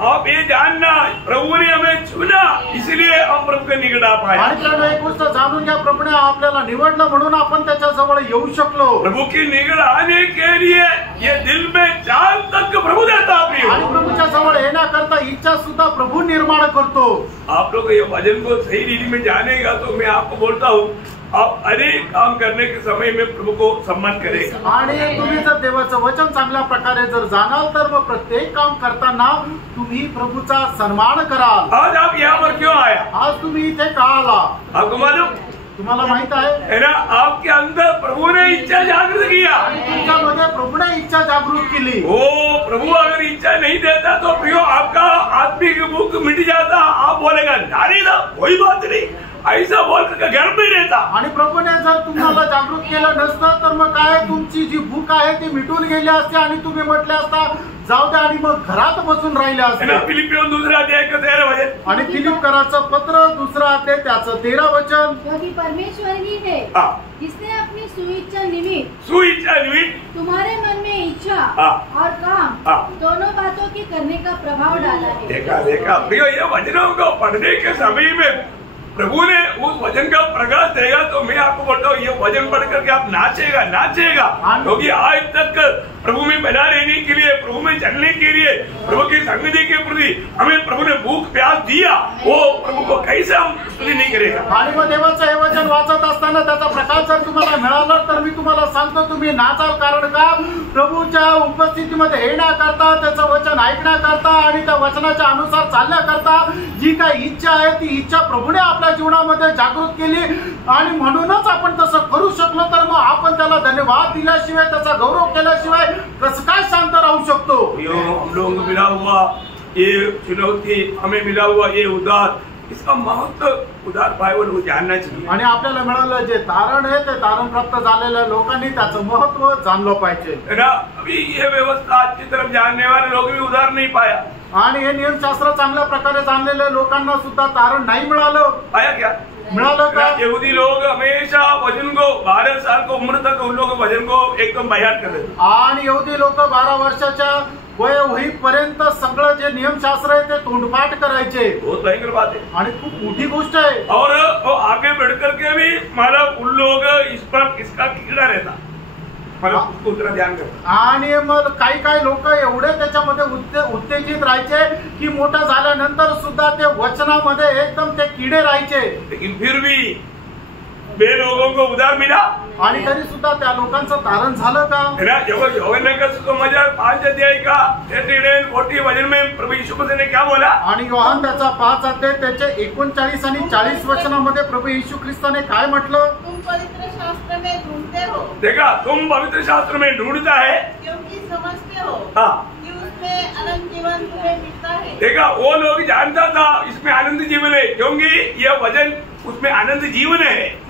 आप ये जानना, प्रभु ने हमें चुना इसलिए हम प्रभु के निकट आ पाए. आणि त्याला एक गोष्ट जाणून घ्या, प्रभूने आपल्याला निवडलं म्हणून आपण त्याच्या जवळ येऊ शकलो. प्रभु के निकट आने के लिए ये दिल में चाह तक प्रभु देता. आणि प्रभूच्या जवळ येण्याकरता इच्छा सुद्धा प्रभू निर्माण करतो. आप लोग ये भजन को सही रीति में जानेगा तो मैं आपको बोलता हूँ, आप अनेक काम करने के समय में प्रभु को सम्मान करेगा. आणि तुम्ही जर देवाचं वचन चांगल्या प्रकारे जर जाणाल तर मग प्रत्येक काम करताना तुम्ही प्रभूचा सन्मान कराल. आज आप यहाँ पर क्यों आया? आज तुम्ही इथे का आला? आपको मालूम तुम्हाला माहित आहे ना, आपके अंदर प्रभु ने इच्छा जागृत किया. तुमच्यामध्ये प्रभूने इच्छा जागृत केली. ओ प्रभु अगर इच्छा नहीं देता तो प्रियो आपका आत्मिक भूख मिट जाता. आप बोलेगा नारी ना कोई बात नहीं, ऐसा बोल कर घर में रहता. आणि प्रभूने जर तुम्हाला जागृत केलं नसतं तर मग काय, तुमची जी भूक आहे ती मिटून गेली असते आणि तुम्ही म्हटले असता जाऊ द्या आणि मग घरात बसून राहिले असते. फिलिपियों 2 अध्याय का 13 वचन, आणि फिलिपकराचं पत्र 2 अध्याय त्याचं 13 वचन. क्योंकि परमेश्वर ही है जिसने अपनी सुइच्छा निमित्त तुम्हारे मन में इच्छा और काम दोनों बातों की करने का प्रभाव डाला है. देखा प्रियो, ये वचनों को पढ़ने के समय में प्रभु ने उस वचन का प्रकाश देगा तो मैं आपको बोलता हूँ ये वचन पढ़ करके आप नाचेगा. क्योंकि आज तक प्रभु में बना रहने के लिए, प्रभु में चलने के लिए, प्रभु की संगति के प्रति हमें प्रभु ने भूख प्यास दिया, वो प्रभु को कैसे हम स्तुति नहीं करेगा. आणि मग देवाचं हे वचन वाचत असताना त्याचा प्रकाश जर तुम्हाला मिळाला तर मी तुम्हाला सांगतो तुम्ही नाचाल. कारण का, प्रभूच्या उपस्थितीमध्ये येण्याकरता, त्याचं वचन ऐकण्याकरता आणि त्या वचनाच्या अनुसार चालण्याकरता जी काही इच्छा आहे ती इच्छा प्रभूने आपल्या जीवनामध्ये जागृत केली. आणि म्हणूनच आपण तसं करू शकलो तर मग आपण त्याला धन्यवाद दिल्याशिवाय, त्याचा गौरव केल्याशिवाय कसं काय शांत राहू शकतो. हम लोगों को मिला हुआ ये चुनौती, हमें मिला हुआ ये उदार, इसका महत्व उदार बायबल को जानना चाहिए. आणि आपल्याला मिळालं जे तारण आहे ते तारण प्राप्त झालेल्या लोकांनी त्याचं महत्व जाणलं पाहिजे. अभी ये व्यवस्था आज की तरफ जानने वाले लोग भी उदार नहीं पाया. आणि हे नियमशास्त्र चांगल्या प्रकारे जाणलेल्या लोकांना सुद्धा तारण नाही मिळालं. पाया क्या? मिळालं का? यहूदी लोग हमेशा वचन को 12 साल की उम्र तक उन लोग वचन को एकदम बयान कर देते. आणि यहूदी लोक 12 वर्षाच्या वय होईपर्यंत सगळं जे नियमशास्त्र आहे ते तोंडपाठ करायचे. बहुत भयंकर बात है आणि खूप मोठी गोष्ट आहे. और वो आगे बढ़ करके भी मतलब उन लोग इस पर इसका कीड़ा रहता, मतलब उतना ध्यान करता. आणि मग काही लोक एवढे त्याच्यामध्ये उत्तेजित राहायचे की मोठा झाल्यानंतर सुद्धा ते वचनामध्ये एकदम ते किडे राहायचे. लेकिन फिर भी वे लोगों को उधार मिला. आणि तरी सुद्धा त्या लोकांचं तारण झालं का? समाचार 5 अध्याय का 40 वचन में प्रभु यीशु मसीह ने क्या बोला? आणि योहान त्याचा 5 अध्याय त्याचे 39 आणि 40 वचनामध्ये प्रभु येशू ख्रिस्ताने काय म्हटलं? तुम पवित्र शास्त्र में ढूंढते हो, देखा तुम पवित्र शास्त्र में ढूंढता है क्योंकि समझते हो हाँ कि उसमें अनंत जीवन तुम्हें मिलता है। देखा वो लोग जानता था इसमें आनंद जीवन है, क्योंकि यह वचन उसमें आनंद जीवन है।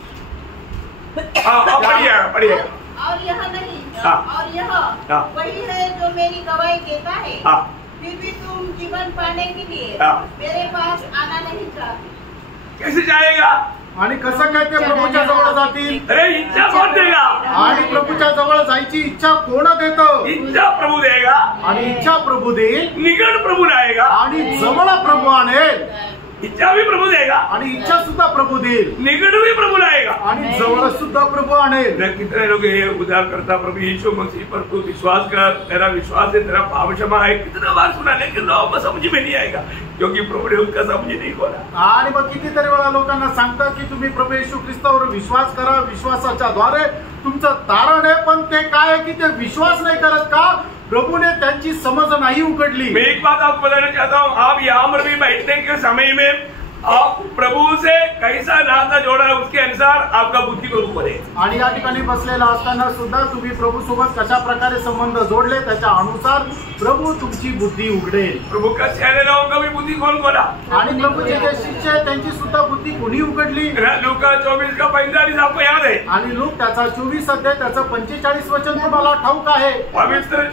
पढ़िए और यह नहीं हाँ। और यह हाँ। वही है जो मेरी गवाही देता है। हाँ। फिर भी तुम जीवन पाने के लिए हाँ। मेरे पास आना नहीं चाहते। कैसे जाएगा? आणि कसं काय ते प्रभूच्या जवळ जातील? अरे इच्छा कौन देगा? आणि प्रभूच्या जवळ जायची इच्छा कोण देतं? इच्छा प्रभु देगा आणि इच्छा प्रभू देईल निकट प्रभु लाएगा आणि जवळ प्रभू आणेल इच्छा भी प्रभु देगा आणि इच्छा सुद्धा प्रभू देईल निकट भी प्रभु लाएगा आणि जवळ सुद्धा प्रभू आणेल। कितने लोग ये उद्धार करता प्रभु यीशु मसीह पर तू विश्वास कर, तेरा विश्वास है, तेरा पाप क्षमा है, कितना बार सुना लेकिन लोगों को समझ में नहीं आएगा क्योंकि प्रभु ने उसका समझ नहीं खोला। आणि मग कितीतरी वेळा लोकांना सांगतात की तुम्ही प्रभू येशू ख्रिस्तावर विश्वास करा, विश्वासाच्या द्वारे तुमचं तारण आहे, पण ते काय आहे की ते विश्वास नहीं करत का? प्रभु ने त्यांची समझ नहीं उघडली। मैं एक बात आपको बताना चाहता हूँ, आप यहाँ पर भी बैठने के समय में आप प्रभु से कैसा नाता जोड़ा है उसके अनुसार आपका बुद्धि प्रभु खोले। आणि या ठिकाणी बसलेला असताना सुद्धा तुम्ही प्रभू सोबत कशा प्रकारे संबंध जोडले त्याच्या अनुसार प्रभु तुमची बुद्धी उघडेल। प्रभु का चेहरे लोगों का भी बुद्धि खोला आणि प्रभूचे जे शिष्य आहेत त्यांची सुद्धा बुद्धी कोणी उघडली? लूका 24 का 45 आपको याद है? आणि लूक त्याचा 24 अध्याय त्याचं 45 वचन तुम्हाला ठाऊक आहे? पवित्र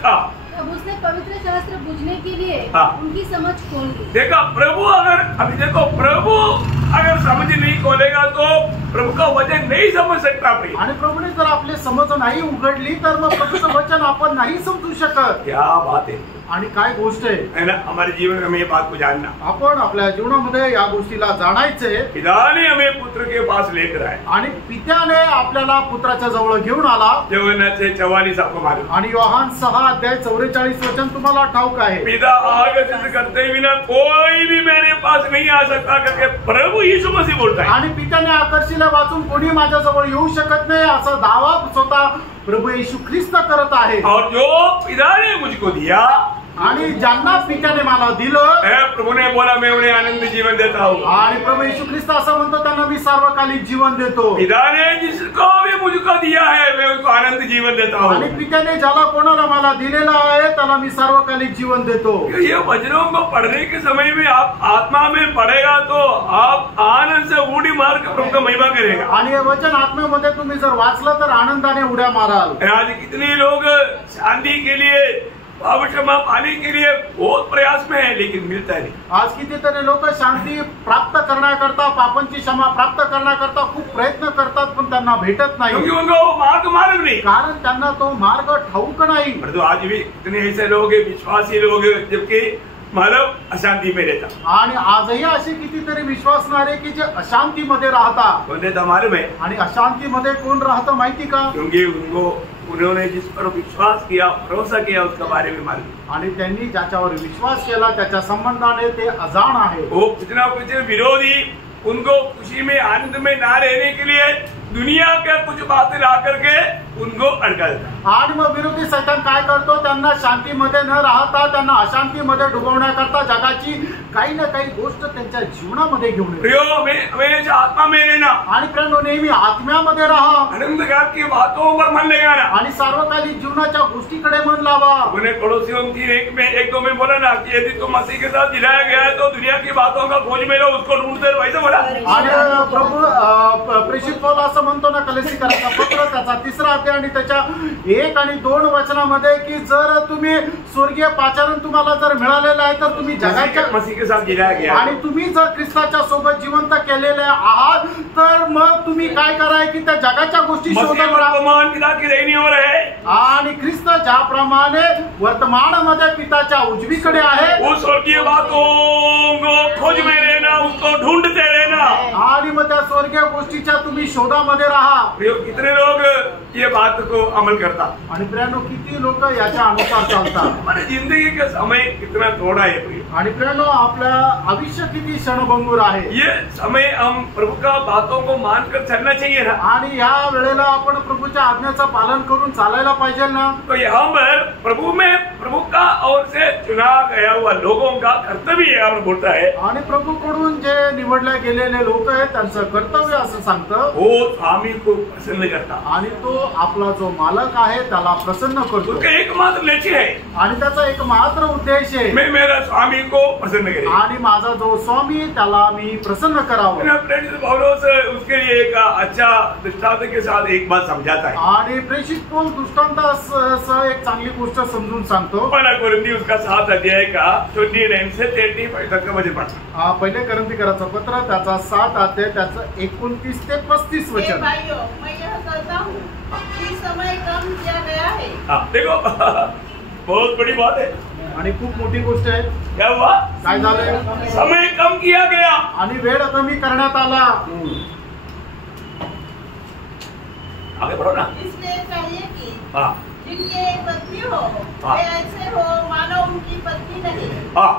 अब उसने पवित्र शास्त्र बुझने के लिए हाँ। उनकी समझ खोल दी। देखा प्रभु अगर अभी देखो प्रभु अगर समझ नहीं खोलेगा तो प्रभु का वचन नहीं समझ सकता। आणि प्रभूने जर आपले समज नाही उघडली तर मग प्रभूचं वचन आपण नाही समजू शकत। क्या बात है आणि काय गोष्ट आहे ना, हमारे जीवन में हमें ये बात को जानना, आपण आपल्या जीवनामध्ये या गोष्टीला जाणायचे। पिता ने हमें पुत्र के पास लेकर आए आणि पित्याने आपल्याला पुत्राच्या जवळ घेऊन आला। यूहन्ना 6:44 आपको मालूम, आणि योहान 6 अध्याय 44 वचन तुम्हाला ठाऊक आहे। पिता आगमन करते बिना कोई भी मेरे पास नहीं आ सकता करके प्रभु यीशु मसीह बोलता है। आणि पित्याने आकर्षीला वाचून कोणी माझ्या जवळ येऊ शकत नाही असा दावा स्वतः प्रभु येशू ख्रिस्त करत आहे। और जो पिता ने मुझको दिया आणि ज्यांना पित्याने मला दिलं, प्रभु ने बोला मैं उन्हें आनंद जीवन देता हूँ। आणि प्रभु येशू ख्रिस्त असं म्हणतो त्यांना मी सार्वकालिक जीवन देतो। पिता ने जिसको भी मुझको दिया है मैं उसको आनंद जीवन देता हूँ। आणि पित्याने ज्याला कोणाला मला दिलेला आहे त्याला मी सार्वकालिक जीवन देतो। ये वचनों को पढ़ने के समय में आप आत्मा में पढ़ेगा तो आप आनंद से उड़ी मार के प्रभु का महिमा करेगा। आणि हे वचन आत्म्यामध्ये तुम्ही जर वाचलं तर आनंदाने उड्या माराल। आज कितने लोग शांति के लिए पाप क्षमा पाने के लिए बहुत प्रयास में है लेकिन मिलता नहीं। आज कितीतरी लोक शांती प्राप्त करण्याकरता, पापांची क्षमा प्राप्त करण्याकरता खूप प्रयत्न करतात पण त्यांना भेटत नाही, क्योंकि उनको मार्ग मालूम नहीं, कारण त्यांना तो मार्ग ठाऊक नाही। परंतु आज भी इतने ऐसे लोग हैं, विश्वासी लोग हैं, जबकि मानव अशांति में रहता। आणि आजही असे कितीतरी विश्वासणारे की जे अशांतीमध्ये राहतात। मालूम है आणि अशांतीमध्ये कोण राहतं माहिती का? क्योंकि उन्होंने जिस पर विश्वास किया, भरोसा किया, उसका बारे में मालूम। आणि त्यांनी ज्याच्यावर विश्वास केला त्याच्या संबंधाने ते अजाण आहे। वो कुछ विरोधी उनको खुशी में आनंद में ना रहने के लिए दुनिया के कुछ बातें ला करके उनको अडकलता। आणि मग विरोधी सैतान काय करतो? त्यांना शांतीमध्ये न राहता त्यांना अशांतीमध्ये डुबवण्याकरता जगाची काही ना काही गोष्ट त्यांच्या जीवनामध्ये घेऊन येतो। आत्मा में रहना, आणि प्रेरणो नेहमी आत्म्यामध्ये राहा, आनंदगार की बातों पर मन लगाना, आणि सार्वकालिक जीवनाच्या गोष्टीकडे मन लावा। उन्हें पड़ोसियों की एक दो में बोला ना कि यदि तुम मसीह के साथ जिलाया गया है तो दुनिया की बातों का खोज में लो, उसको ढूंढते रहो, ऐसा बोला। आणि प्रभु प्रेषित पौल असं म्हणतो ना कलेसीकरांचा पत्र त्याचा 3 अध्याय आणि त्याच्या 1 आणि 2 वचनामध्ये की जर तुम्ही स्वर्गीय पाचारण तुम्हाला जर मिळालेलं आहे तर तुम्ही जगाच्या मसीह के साथ जिलाया गया आणि तुम्ही जर ख्रिस्ताच्या सोबत जिवंत केलेले आहात तर मग तुम्ही काय कराय की त्या जगाच्या गोष्टी शोधत राहा। पिता की रहनी हो रहे आणि ख्रिस्त ज्याप्रमाणे वर्तमानामध्ये पिताच्या उजवीकडे आहे, वो स्वर्गीय बातों को खोज में रहना, उसको ढूंढते रहना। आणि मग त्या स्वर्गीय गोष्टीच्या तुम्ही शोधामध्ये राहा। कितने लोग ये बात को अमल करतात आणि प्रियानो, किती लोक याच्या अनुसार चालतात? हमारे जिंदगी का समय कितना थोड़ा है प्रिय। आणि प्रियानो, आपल्या आयुष्य किती क्षणभंगूर आहे। ये समय हम प्रभु का बातों को मानकर चलना चाहिए ना। आणि या वेळेला आपण प्रभूच्या आज्ञाचं पालन करून चालायला पाहिजे ना। तो यहाँ पर प्रभु का ओर से चुना गया हुआ लोगों का कर्तव्य है बोलता है। आणि प्रभूकडून जे निवडले गेलेले लोक आहेत त्यांचं कर्तव्य असं सांगतं, वो स्वामी को प्रसन्न करता, आणि तो आपला जो मालक आहे त्याला प्रसन्न करतो। उसका एकमात्र लक्ष्य है, आणि त्याचा एकमात्र उद्देश आहे, मैं मेरा स्वामी को प्रसन्न करे, आणि माझा जो स्वामी त्याला मी प्रसन्न करावं। पौलुस उसके लिए एक अच्छा दृष्टांत के साथ एक बात समझाता है। आणि प्रेषित पौल दृष्टांतासह एक चांगली गोष्ट समजून सांगतो। पहला कोरिन्थी उसका 7 अध्याय का 29 से 35 तक का वचन पढ़ता। पहिले कोरिन्थीकरांचं पत्र त्याचा 7 अध्याय त्याचं 29 ते 35 वचन। भाइयों, मैं यह कहता हूँ कि समय कम किया गया है। देखो बहुत बड़ी बात है आणि खूप मोठी गोष्ट आहे। क्या हुआ? काय झालंय? समय कम किया गया आणि वेळ कमी करण्यात आला। आगे बढ़ो ना। इसलिए चाहिए कि हाँ जिनके पत्नी हो वे ऐसे हो मानो उनकी पत्नी नहीं, और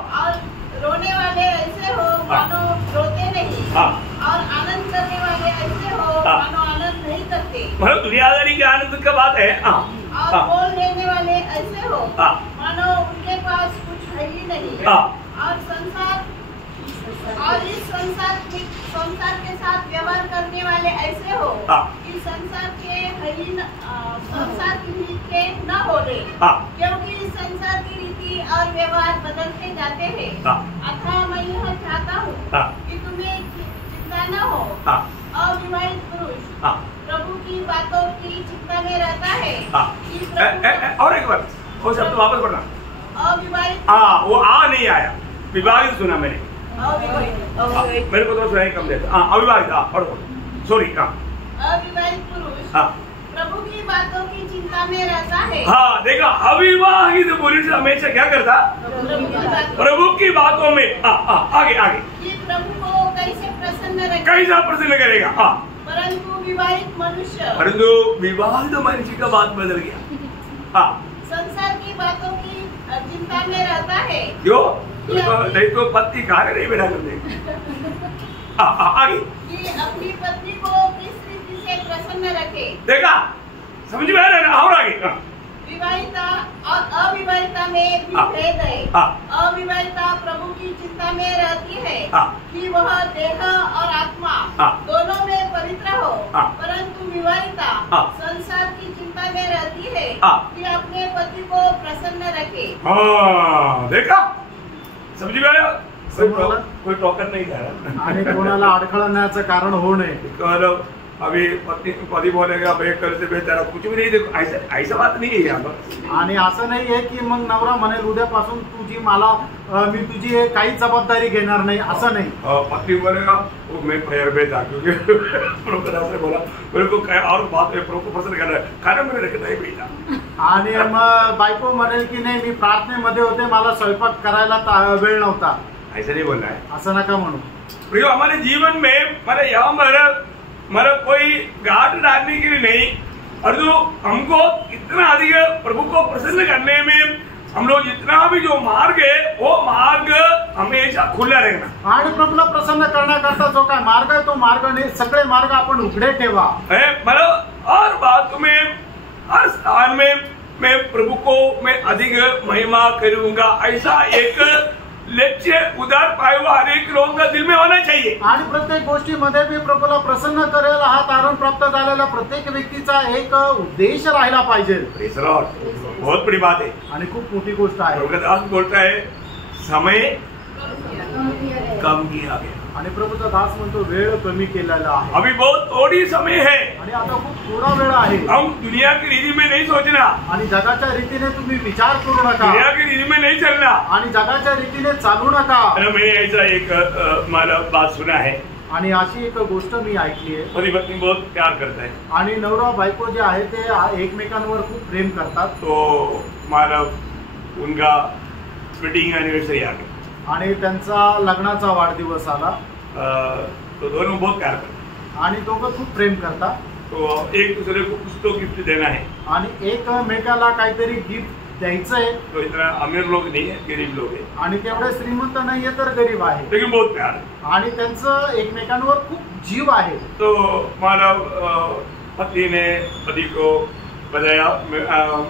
रोने वाले ऐसे हो मानो रोते नहीं, और आनंद करने वाले ऐसे हो मानो आनंद नहीं करते। मतलब दुनियादारी के आनंद का बात है। और बोल देने वाले ऐसे हो मानो उनके पास कुछ है ही नहीं, और इस संसार के साथ व्यवहार करने वाले ऐसे हो कि संसार की रीति के न हो रहे, क्योंकि इस संसार की रीति और व्यवहार बदलते जाते हैं। अतः मैं यह चाहता हूँ कि तुम्हें चिंता न हो। अविवाहित पुरुष प्रभु की बातों की चिंता में रहता है कि और एक बात, वो शब्द वापस पढ़ना। अविवाहित, वो नहीं आया, विवाहित सुना मैंने, मेरे को तो सुनाई कम देता। अविवाहित, पढ़ो, सॉरी। अविवाहित पुरुष प्रभु की बातों की चिंता में रहता है। देखा, अविवाहित पुरुष हमेशा क्या करता? प्रभु की बातों में। आगे आगे कि प्रभु को कैसे प्रसन्न रखे, कैसा प्रसन्न करेगा। परंतु विवाहित मनुष्य का बात बदल गया। संसार की बातों की चिंता में रहता है। क्यों? नहीं तो पत्नी कार्य नहीं बैठा करते। आगे कि अपनी पत्नी को किस रीति से प्रसन्न रखे। देखा, समझ में आ रहा है ना? और आगे विवाहिता और अविवाहिता में भी भेद है। अविवाहिता प्रभु की चिंता में रहती है कि वह देह और आत्मा दोनों में पवित्र हो, परंतु विवाहिता संसार की चिंता में रहती है कि अपने पति को प्रसन्न रखे। देखा, समझ में आया? कोई टोकन नहीं था आणि कोणाला अडखळण्याचं कारण हो नये। अभी पति बोलेगा भाई कल से बेहतर कुछ भी नहीं। देखो, ऐसा बात नहीं है यहाँ पर। आणि असं नाही आहे की मग नवरा म्हणेल उद्यापासून तुझी मला मी तुझी काही जबाबदारी घेणार नाही, असं नाही। पत्नी बोलेगा वो मैं प्रेयर में था क्योंकि से बोला मेरे को और बात है, प्रभु को पसंद कर रहा है, खाना मैंने रखता ही भेजा। आणि मग बायको म्हणेल की नाही मी प्रार्थनेमध्ये होते, मला स्वयंपाक करायला वेळ नव्हता। ऐसा नहीं बोलना है, असं नका म्हणू। प्रियो, हमारे जीवन में मैंने यहाँ मतलब कोई गांठ डालने के लिए नहीं, और जो हमको इतना अधिक प्रभु को प्रसन्न करने में हम लोग जितना भी जो मार्ग है वो मार्ग हमेशा खुला रहना। आणि प्रभूला प्रसन्न करण्याकरता जो काय मार्ग आहे तो मार्ग नाही, सगळे मार्ग आपण उघडे ठेवा। मतलब हर बात में, हर स्थान में मैं प्रभु को मैं अधिक महिमा करूंगा, ऐसा एक लक्ष्य उदार पाए हुआ हर एक लोगों का दिल में होना चाहिए। आणि प्रत्येक गोष्टीमध्ये मी प्रभूला प्रसन्न करेल हा तारण प्राप्त झालेला प्रत्येक व्यक्तीचा एक उद्देश राहिला पाहिजे। बहुत बड़ी बात है आणि खूप मोठी गोष्ट आहे। प्रभुदास बोलता है समय कम किया गया, आणि प्रभूचा दास म्हणतो वेळ कमी केलेला आहे। अभी बहुत थोड़ी समय है, आणि आता खूप थोडा वेळ आहे। हम दुनिया की रीति में नहीं सोचना, आणि जगाच्या रीतीने तुम्ही विचार करू नका, दुनिया की रीति में नहीं चलना, आणि जगाच्या रीतीने चालू नका। मैं ऐसा एक बात सुना है, आणि अशी एक गोष्ट मी ऐकली आहे, पति पत्नी बहुत प्यार करता है आणि नवरा बायको जे आहे ते एकमेकांवर खूप प्रेम करतात. तो हमारा उनका वेडिंग एनिवर्सरी आ गया आणि त्यांचा लग्नाचा वाढदिवस आला, तो दोनों बहुत प्यार करते आणि दोघं खूप प्रेम करतात. तो एक दूसरे को कुछ तो गिफ्ट देना है. आणि एकमेकाला काहीतरी गिफ्ट द्यायचंय. तो इतना अमीर लोग नहीं है, गरीब लोग है, आणि तेवढे श्रीमंत नाहीये तर गरीब आहे, लेकिन बहुत प्यार है. आणि त्यांचं एकमेकांवर खूप जीव आहे. तो हमारा पति ने पति को बताया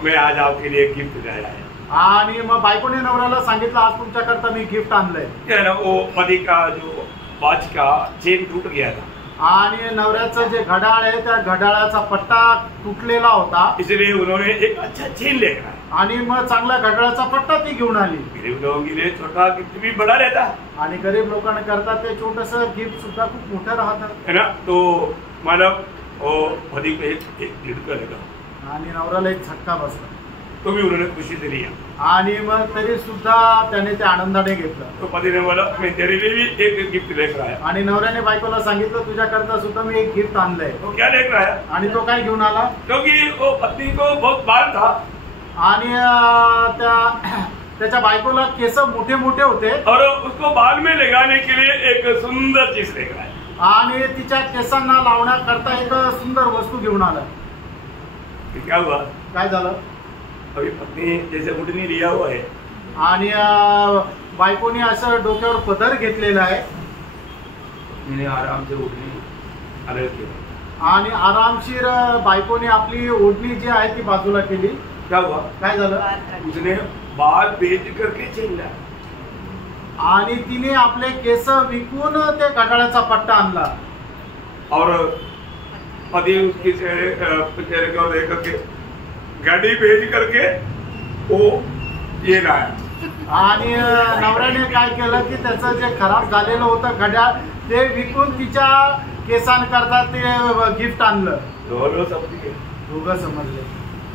मैं आज आपके लिए गिफ्ट लाया है. आणि मग बायकोने नवऱ्याला सांगितलं आज तुमच्याकरता मी गिफ्ट आणलंय. क्या है ना, वो पति का जो वॉच का चेन टूट गया था, आणि नवऱ्याचं जे घड्याळ आहे त्या घड्याळाचा पट्टा तुटलेला होता, इसलिए उन्होंने एक अच्छा चेन लेकर आया. आणि मग चांगला घड्याळाचा पट्टा ती घेऊन आली. गरीब लोगों के लिए छोटा गिफ्ट भी बड़ा रहता है, आणि गरीब लोकांना करता ते छोटस गिफ्ट सुद्धा खूप मोठं राहतं, है ना. तो मतलब वो पति को एक झटका लगा, आणि नवऱ्याला एक झटका बसला. तो भी उन्होंने खुशी से लिया. आणि मग तरी सुद्धा त्याने ते आनंदाने घेतलं. तो पति ने बोला मैं तेरे लिए भी एक गिफ्ट लेकर आया. आणि नवऱ्याने बायकोला सांगितलं तुझ्याकरता सुद्धा मी एक गिफ्ट आणलंय. तो क्या लेकर आया, आणि तो काय घेऊन आला, क्योंकि वो पत्नी को बहुत बाल था आणि त्याच्या बायकोला केस मोठे मोठे होते, और उसको बाल में लगाने के लिए एक सुंदर चीज लेकर आया. आणि तिच्या केसांना लावण्याकरता एक सुंदर वस्तू घेऊन आला. फिर क्या हुआ, काय झालं, अभी पत्नी जैसे उठनी लिया हुआ है, आणि बायकोने असं डोक्यावर पदर घेतलेला आहे, मैंने आराम से उठनी अलग किया. आणि आरामशीर बायकोने आपली ओढणी जी आहे ती बाजूला केली. क्या हुआ, काय झालं, उसने बाल बेच करके चेन लाया. आणि तिने आपले केस विकून ते घड्याळाचा पट्टा आणला. और पति उसके चेहरे को देख करके गाड़ी बेच करके वो ये लाया. आणि नवऱ्याने काय केलं की त्याचं जे खराब झालेलं होतं घड्याळ ते विकून तिच्या केसांकरता ते गिफ्ट आणलं. दोनों समझ दोघं समजले.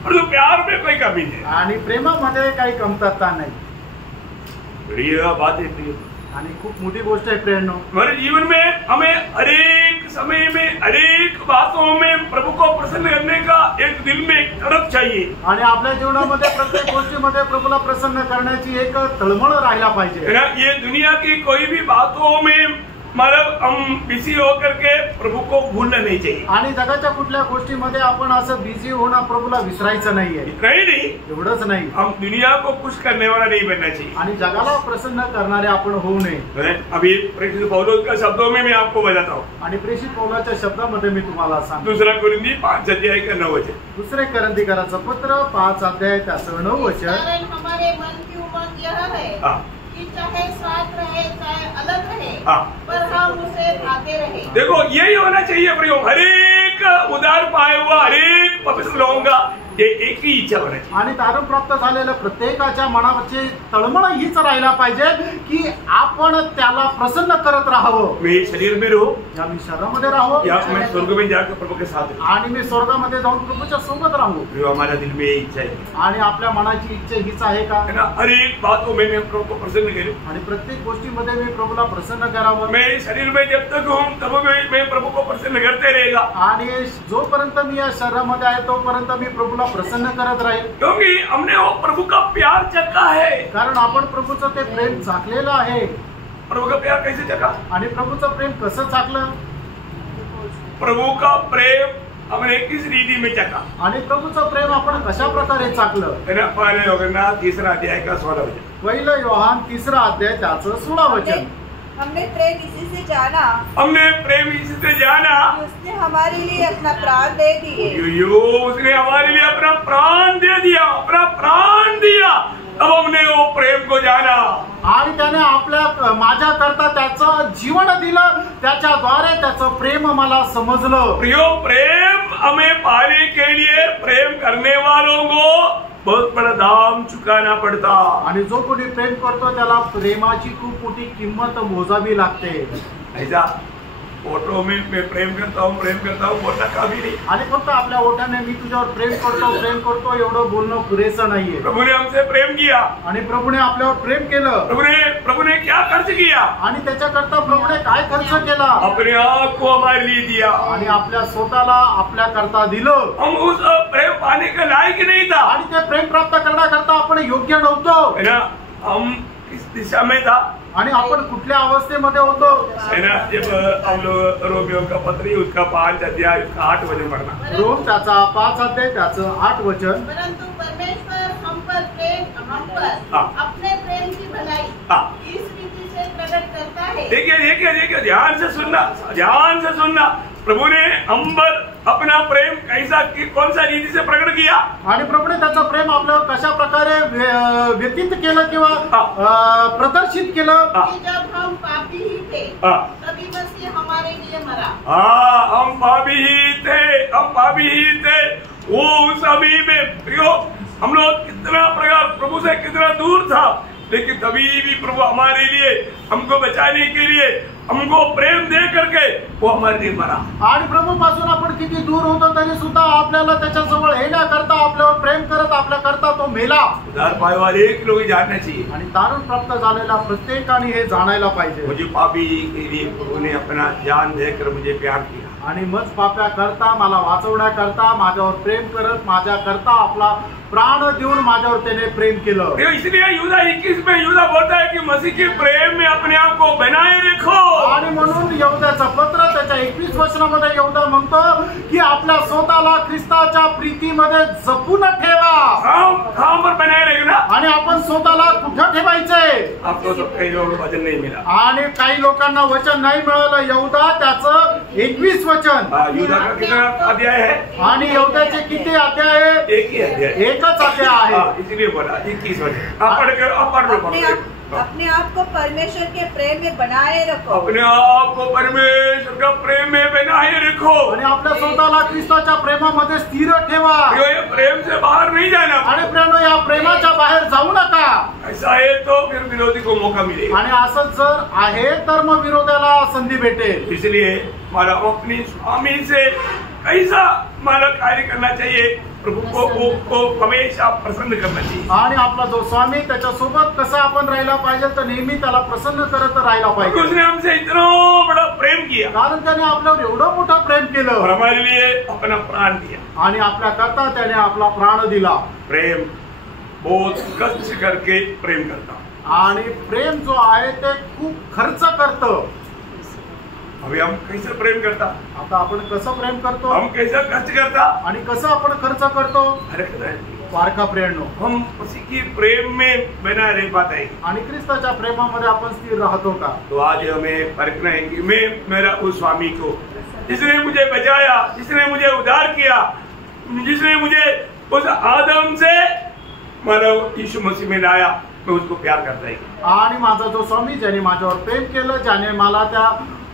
और तो प्यार में कोई कमी नहीं, आणि प्रेमामध्ये काही कमतरता नाही. बड़ी बात है. आणि खूप मोठी गोष्ट आहे प्रेरणा. हमारे जीवन में हमें हरेक समय में हरेक बातों में प्रभु को प्रसन्न करने का एक दिल में एक तड़प चाहिए. आणि आपल्या जीवनामध्ये प्रत्येक गोष्टीमध्ये प्रभूला प्रसन्न करण्याची एक तळमळ राहायला पाहिजे. ये दुनिया की कोई भी बातों में मतलब हम बिजी होकर के प्रभु को भूलना नहीं चाहिए. आणि जगाच्या कुठल्या गोष्टीमध्ये आपण असं बिझी होणं प्रभूला विसरायचं नाहीये. नहीं, एवढंच नाही, हम दुनिया को खुश करने वाला नहीं बनना चाहिए. आणि जगाला प्रसन्न करणारे आपण होऊ नये. अभी प्रेषित पौलुस का शब्दों में मैं आपको बताता हूँ. आणि प्रेषित पौलाच्या शब्दामध्ये मी तुम्हाला सांगतो. दूसरा कुरिन्थी 5:9. दुसरे करंथीकराचं पत्र 5:9. कारण हमारे मन की उमंग यह है कि चाहे साथ रहे चाहे अलग रहे, पर हम उसे भाते रहे. देखो यही होना चाहिए प्रियो, हरेक उदार पाए हुआ हरेक पवित्र लोगों का ये एक ही इच्छा होना चाहिए. आणि तारण प्राप्त झालेल्या प्रत्येकाच्या मनाची तळमळ हीच राहायला पाहिजे की आपण त्याला प्रसन्न करत राहावं. मैं शरीर में रहूं या मी शरीरामध्ये राहावं, या मैं स्वर्ग में जाकर प्रभु के साथ रहूं. आणि मी स्वर्गामध्ये जाऊन प्रभूच्या सोबत राहू. हमारा दिल में ये इच्छा है, आणि आपल्या मनाची इच्छा हीच आहे का, है ना. हरेक बातों में मैं प्रभु को प्रसन्न करूं. आणि प्रत्येक गोष्टीमध्ये मी प्रभूला प्रसन्न करावं. मैं शरीर में जब तक हूँ तब मैं प्रभु को प्रसन्न करते रहेगा. आणि जोपर्यंत मी या शरीरामध्ये आहे तोपर्यंत मी प्रभूला प्रसन्न करत राहील. क्योंकि हमने वो प्रभु का प्यार चखा है. कारण आपण प्रभूचं ते प्रेम चाखलेलं आहे. प्रभु का प्यार कैसे चखा, आणि प्रभूचं प्रेम कसं चाखलं, प्रभु का प्रेम हमने किस रीति में चखा, आणि प्रभूचं प्रेम आपण कशा प्रकारे चाखलं. है ना. पहले योगना 3 अध्याय का 16 वचन. पहिलं योहान 3 अध्याय त्याचं 16 वचन. हमने प्रेम इसी से जाना, हमने प्रेम इससे जाना कि उसने हमारे लिए अपना प्राण दे दिए. उसने हमारे लिए अपना प्राण दे दिया, अपना प्राण दिया. अब हमने वो प्रेम को जाना. आणि त्याने आपल्या माझ्या करता त्याचं जीवन दिलं, त्याच्याद्वारे त्याचं प्रेम मला समजलं. प्रियो, प्रेम हमें पाने के लिए प्रेम करने वालों को बहुत बड़ा दाम चुकाना पड़ता. आणि जो कोणी प्रेम करतो त्याला प्रेमाची खूप मोठी किंमत मोजावी लागते. ऐसा ओठों में मैं प्रेम करता हूँ बोलना काफी नहीं। आणि फक्त आपल्या ओठाने मी तुझ्यावर प्रेम करतो एवढं बोलणं पुरेसं नाहीये। प्रभु ने हमसे प्रेम किया आणि प्रभूने आपल्यावर प्रेम केलं। प्रभु ने क्या खर्च किया आणि त्याच्याकरता प्रभूने काय खर्च केला? अपने आप को हमारे लिए दिया आणि आपल्या स्वतःला आपल्या करता दिलं। हम उस प्रेम पाने के लायक नहीं था आणि ते प्रेम प्राप्त करण्याकरता आपण योग्य नव्हतो है ना। हम किस दिशा में था आणि आपण कुठल्या अवस्थेमध्ये होतो है ना। जब हम लोग रोमियो का पत्री उसका 5 अध्याय उसका 8 वचन पढ़ना। रोम त्याचा 5 अध्याय त्याचं 8 वचन। परंतु परमेश्वर हम पर अपने प्रेम की भलाई इस रीति से प्रकट करता है। देखिए ध्यान से सुनना। प्रभु ने हम पर अपना प्रेम कौन सा रीति से प्रकट किया आणि प्रभूने त्याचं प्रेम आपल्यावर कशा प्रकारे व्यतीत केलं किंवा प्रदर्शित केलं? जब हम पापी ही थे तभी मसीह हमारे लिए मरा। हम पापी ही थे वो उस अभी में हम लोग कितना प्रकार प्रभु से कितना दूर था, लेकिन तभी भी प्रभु हमारे लिए हमको बचाने के लिए हमको प्रेम दे करके वो हमारे लिए मरा। आणि प्रभू पासून आपण किती दूर होतो तरी सुद्धा आपल्याला त्याच्या जवळ येण्याकरता आपल्यावर प्रेम करत आपल्या करता तो मेला। उद्धार पाए वाले एक लोग जानना चाहिए आणि तारण प्राप्त झालेला प्रत्येकाने हे जाणायला पाहिजे। मुझे पापी के लिए प्रभु ने अपना जान देकर मुझे प्यार किया आणि मज पाप्या करता मला वाचवण्याकरता माझ्यावर प्रेम करत माझ्या करता आपला प्राण देऊन माझ्यावर त्याने प्रेम केलं। इसलिए यूदा 21 में यूदा बोलता है कि मसीह के प्रेम में अपने आप को बनाए रखो। आणि म्हणून यहुदाचं पत्र त्याच्या 21 वचनामध्ये यहुदा म्हणतो की आपल्या स्वतःला ख्रिस्ताच्या प्रीतीमध्ये जपून ठेवा। काम पर बनाए रखना। आणि आपण स्वतःला कुठं ठेवायचंय? आपको तो काही लोक वचन नाही मिळालं आणि काही लोकांना वचन नाही मिळालं। यहुदा त्याचं 21 वचन यूदा का कितना अध्याय है आणि यहुदाचे किती अध्याय आहे? एक ही अध्याय, एकच अध्याय आहे। इसलिए बोला 21 वचन। अपने आप को परमेश्वर के प्रेम में बनाए रखो। अपने आप को परमेश्वर का प्रेम में बनाए रखो आणि आपल्या स्वतःला ख्रिस्ताच्या प्रेमामध्ये स्थिर ठेवा। ये प्रेम से बाहर नहीं जाना। आणि प्रेम या प्रेमाच्या बाहेर जाऊ नका। ऐसा है तो फिर विरोधी को मौका मिलेगा। आणि असं जर आहे तर मग विरोधाला संधी भेटेल। इसलिए मला अपनी स्वामी से कैसा मला कार्य करना चाहिए, प्रभु को हमेशा प्रसन्न करना चाहिए। आणि आपला जो स्वामी त्याच्या सोबत कसा आपण राहिला पाहिजे तर नेहमी त्याला प्रसन्न करत राहिला पाहिजे। उसने हमसे इतना बड़ा प्रेम किया कारण त्याने आपल्यावर एवढं मोठं प्रेम केलं और हमारे लिए अपना प्राण दिया। आणि आपल्या करता त्याने आपला प्राण दिला। प्रेम बहुत कष्ट करके प्रेम करता आणि प्रेम जो आहे ते खूप खर्च करतं। अभी हम कैसे प्रेम करता? आता आपण कसं प्रेम करतो? हम कैसे कष्ट करता आणि कसं आपण खर्च करतो? वारका प्रेरणो हम उसी की प्रेम में बना रह पाते हैं आणि ख्रिस्ताच्या प्रेमामध्ये आपण स्थिर राहतो का? तो आज हमें परखना है कि मैं मेरा उस स्वामी को जिसने मुझे बचाया, जिसने मुझे उद्धार किया, जिसने मुझे उस आदम से मानव यीशु मसीह में लाया, मैं उसको प्यार करता है। आणि माझा जो स्वामी ज्याने माझ्यावर प्रेम केलं, ज्याने मला त्या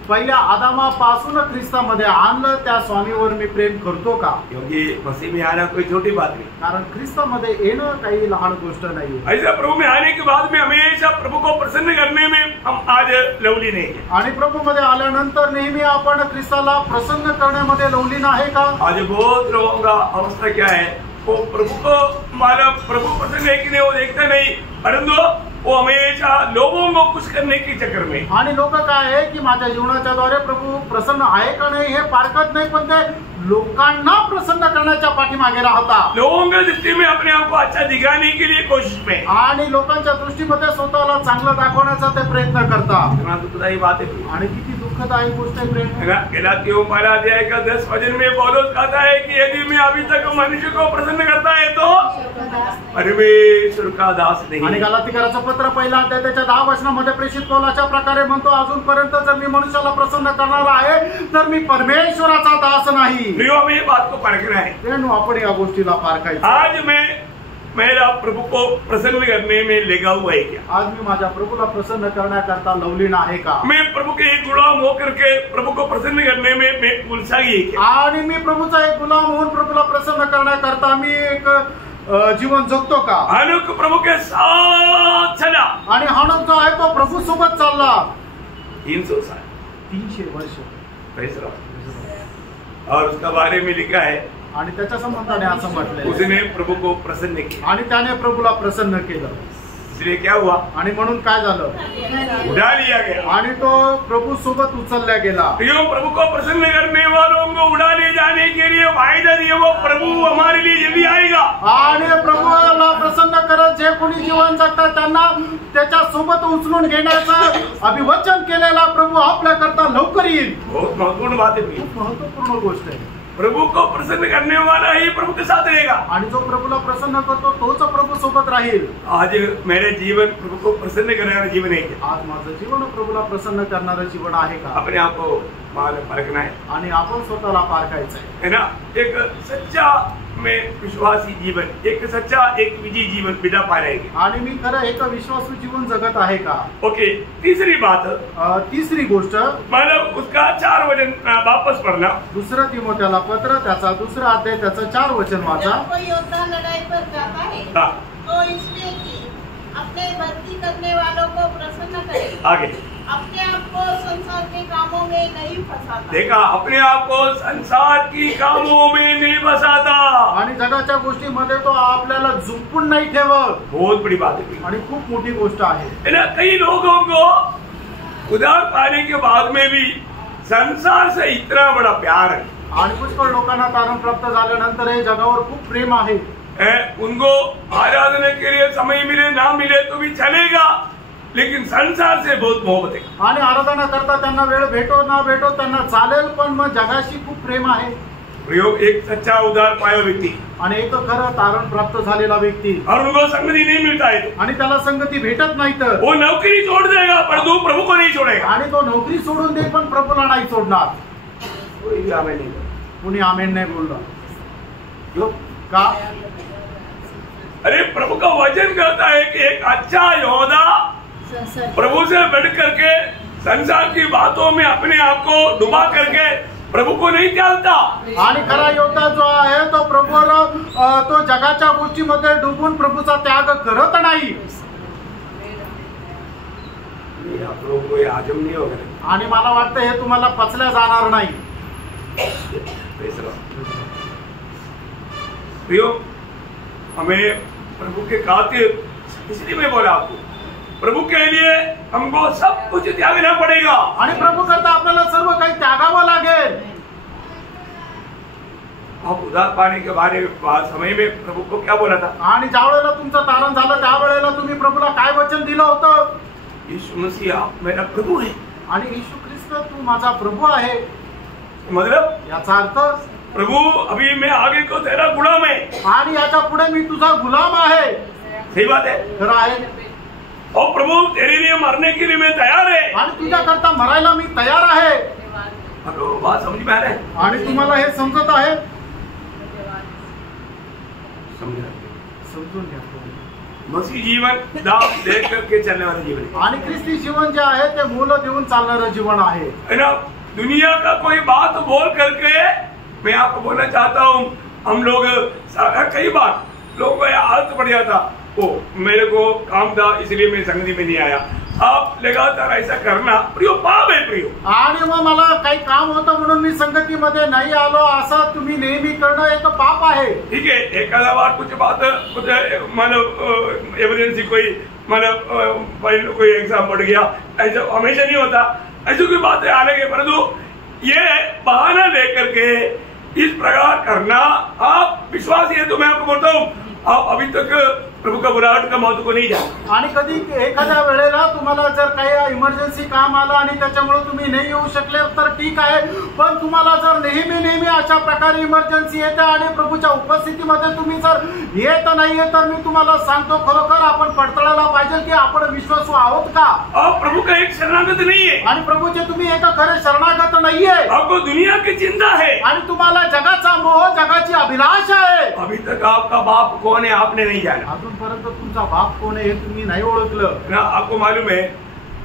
पहिल्या आदामापासून ख्रिस्तामध्ये आणलं, त्या स्वामीवर मी प्रेम करतो का? क्योंकि मसीह में आना कोई छोटी बात नहीं। कारण ख्रिस्तामध्ये येणं काही लहान गोष्ट नाही। ऐसा प्रभु में आने के बाद में हमेशा प्रभु को प्रसन्न करने में हम आज लवलीन है। आणि प्रभु मध्ये आल्यानंतर नेहमी आपण ख्रिस्ताला प्रसन्न करण्यामध्ये लवलीन आहे का? आज बहुत लोगों का अवस्था क्या है, वो प्रभु को माना प्रभु प्रसन्न है कि नहीं वो देखता नहीं, परंतु वो हमेशा लोगों को खुश करने के चक्कर में। आणि लोक काय आहे की माझ्या जीवनाच्या द्वारे प्रभू प्रसन्न आहे का नाही हे पारखत नाही, पण ते लोकांना प्रसन्न करण्याच्या पाठीमागे राहतात। लोगों की दृष्टि में अपने आप को अच्छा दिखाने के लिए कोशिश में आणि लोकांच्या दृष्टीमध्ये स्वतःला चांगलं दाखवण्याचा ते प्रयत्न करतात। दुखदायी बात है आणि किती दुःखदायक गोष्ट आहे प्रेम। गलातियों 12 अध्याय का 10 वचन में पौलुस कहता है कि यदि मैं अभी तक मनुष्य को प्रसन्न करता है तो परमेश्वर का दास नहीं। आणि गलातीकराचं पत्र पहिला अध्याय त्याच्या 10 वचनामध्ये प्रेषित पौलाच्या प्रकारे म्हणतो, अजूनपर्यंत जर मी मनुष्याला प्रसन्न करणारा आहे तर मी परमेश्वराचा दास नाही। हमें ये बात को परखना है। तेणु आपण या गोष्टीला पारखायचं। आज मेरा प्रभु को प्रसन्न करने में लगा हुआ है क्या? आज मी माझ्या प्रभूला प्रसन्न करण्याकरता लवलीन आहे का? मैं प्रभु के एक गुलाम होकर के प्रभु को प्रसन्न करने में मैं उत्साही है क्या? आणि मी प्रभूचा एक गुलाम होऊन प्रभूला प्रसन्न करण्याकरता मी एक जीवन जगतो का? हनोक प्रभु के साथ चला आणि हनोक जो आहे तो प्रभू सोबत चालला 300 साल 300 वर्ष और उसका बारे में लिखा है, आणि त्याच्या संबंधाने असं म्हटलंय, उसने प्रभु को प्रसन्न किया, आणि त्याने प्रभूला प्रसन्न केलं, इसलिए क्या हुआ, आणि म्हणून काय झालं, उठा लिया गया, आणि तो प्रभू सोबत उचलला गेला। प्रियो, प्रभु को प्रसन्न करने वालों को उठा ले जाने के लिए वायदा दिया, वो प्रभु हमारे लिए जल्दी आएगा। आणि प्रभूला प्रसन्न करत जे कोणी जीवन जगतात त्यांना त्याच्या सोबत उचलून घेण्याचं अभिवचन केलेला प्रभू आपल्या करता लवकर येईल। बहुत महत्वपूर्ण बात है, खूप महत्वपूर्ण गोष्ट आहे। प्रभु को प्रसन्न करने वाला ही प्रभु के साथ रहेगा, आणि जो प्रभूला प्रसन्न करतो तोच प्रभू सोबत राहील। आज मेरे जीवन प्रभु को प्रसन्न करने वाला जीवन है क्या? आज माझं जीवन प्रभूला प्रसन्न करणारं जीवन आहे का? अपने आप को परखना है, आणि आपण स्वतःला पारखायचं है ना। एक सच्चा में विश्वासी जीवन, एक सच्चा एक विजयी जीवन बिता पा रहे हैं। आणि मी खरं एक विश्वासू जीवन जगत आहे का? ओके, तीसरी बात, तिसरी गोष्ट मतलब उसका 4 वचन वापस पढ़ना। दुसरा तिमोथेला पत्र त्याचा 2 अध्याय त्याचं 4 वचन वाचा। जब कोई योद्धा लड़ाई पर जाता है हाँ। तो इसलिए कि अपने भर्ती करने वालों को प्रसन्न करे, आगे अपने आप को संसार के कामों में नहीं फंसाता। देखा, अपने आप को संसार की कामों में नहीं फंसाता, आणि जगाच्या गोष्टीमध्ये तो आपल्याला झुंपून नाही ठेवत। बहुत बड़ी बात है, आणि खूप मोठी गोष्ट आहे ना। कई लोगों को उधार पाने के बाद में भी संसार से इतना बड़ा प्यार है, आणि पुष्कळ लोकांना तारण प्राप्त झाल्यानंतर हे जगावर खूप प्रेम आहे। उनको आराधना के लिए समय मिले ना मिले तो भी चलेगा, लेकिन संसार से बहुत मोहब्बत है। आणि आराधना करता त्यांना वेळ भेटो ना भेटो त्यांना चालेल, पण मग जगाशी खूप प्रेम आहे। प्रयोग एक सच्चा उधार पाया व्यक्ति, आणि एक खरं तारण प्राप्त झालेला व्यक्ति, और उनको संगति नहीं मिलता है, आणि त्याला संगती भेटत नाही तर वो नौकरी छोड़ देगा, पर तू प्रभु को नहीं छोड़ेगा। आणि तो नोकरी सोडून दे पण प्रभूला नाही सोडणार। कोई आमेन नहीं बोला। कुणी आमेन नाही बोलला, क्यों? का? अरे प्रभु का वचन कहता है कि एक अच्छा योद्धा प्रभु से बढ़ करके संसार की बातों में अपने आप को डुबा करके प्रभु को नहीं त्यागता। आणि खरा योद्धा जो आहे तो प्रभूवर तो जगाच्या गोष्टीमध्ये डुबून प्रभूचा त्याग करत नाही। आप लोगों को ये हजम नहीं होगा, आणि मला वाटतं हे तुम्हाला पचल्या जाणार नाही। प्रियो, हमें प्रभु के खातिर, इसलिए मैं बोला आपको, प्रभु के लिए हमको सब कुछ त्यागना पड़ेगा। आणि प्रभू करता आपल्याला सर्व काही त्यागावं लागेल। आप उधार पाने के बारे में समय में प्रभु को क्या बोला था? आणि ज्या वेळेला तुमचं तारण झालं त्या वेळेला तुम्ही प्रभूला काय वचन दिलं होतं? यीशु मसीह आप मेरा प्रभु है। आणि येशू ख्रिस्त तू माझा प्रभू आहे। मतलब याचा अर्थ प्रभु अभी मैं आगे को तेरा गुलाम है, आणि याच्या पुढे मी तुझा गुलाम आहे। सही बात है। खरं आहे। और प्रभु तेरे लिए मरने के लिए मैं तैयार है, आणि तुझ्या करता मरायला मी तयार आहे। हेलो, बात समझ में आ रहा है? आणि तुम्हाला हे समजत आहे? समझून घ्या। मसीह जीवन दाम दे करके चलने वाला जीवन है, आणि ख्रिस्ती जीवन जे आहे ते मूल्य देऊन चालणारं जीवन आहे। है ना। दुनिया का कोई बात बोल करके मैं आपको बोलना चाहता हूँ, हम लोग कई बार लोगों को आदत पड़ जाता, ओ मेरे को काम था इसलिए मैं संगति में नहीं आया। आप लगातार ऐसा करना प्रियो पाप है प्रियो। आणि मग मला काही काम होतं म्हणून मी संगतीमध्ये नाही आलो असं तुम्ही नेहमी करणं एक पाप आहे। ठीक है, एखादा बार कुछ बात, कुछ मतलब इमरजेंसी कोई मतलब कोई एग्जाम पड़ गया, ऐसा हमेशा नहीं होता, ऐसी कोई बातें आ लगे, परंतु ये बहाना लेकर के इस प्रकार करना, आप विश्वास है तो मैं आपको बोलता हूँ, आप अभी तक प्रभु का बुलाहट का महत्व को नहीं जाना। आणि कधी एखाद्या वेळेला तुम्हाला जर काही इमर्जन्सी काम आलं आणि त्याच्यामुळे तुम्ही नाही येऊ शकले तर ठीक आहे, पण तुम्हाला जर नेहमी अशा प्रकारे इमर्जन्सी येते आणि प्रभूच्या उपस्थितीमध्ये तुम्ही जर येत नाहीये तर मी तुम्हाला सांगतो खरोखर आपण पडताळायला पाहिजे की आपण विश्वासू आहोत का। आप प्रभु का एक शरणागत नहीं है, आणि प्रभूचे तुम्ही एक खरे शरणागत नाहीये। आपको दुनिया की चिंता है, आणि तुम्हाला जगाचा मोह, जगाची अभिलाषा आहे। अभी तक आपका बाप कौन है आपने नहीं जाना, अजूनपर्यंत तुमचा बाप कोण आहे हे तुम्ही नाही ओळखलं ना। आपको मालूम है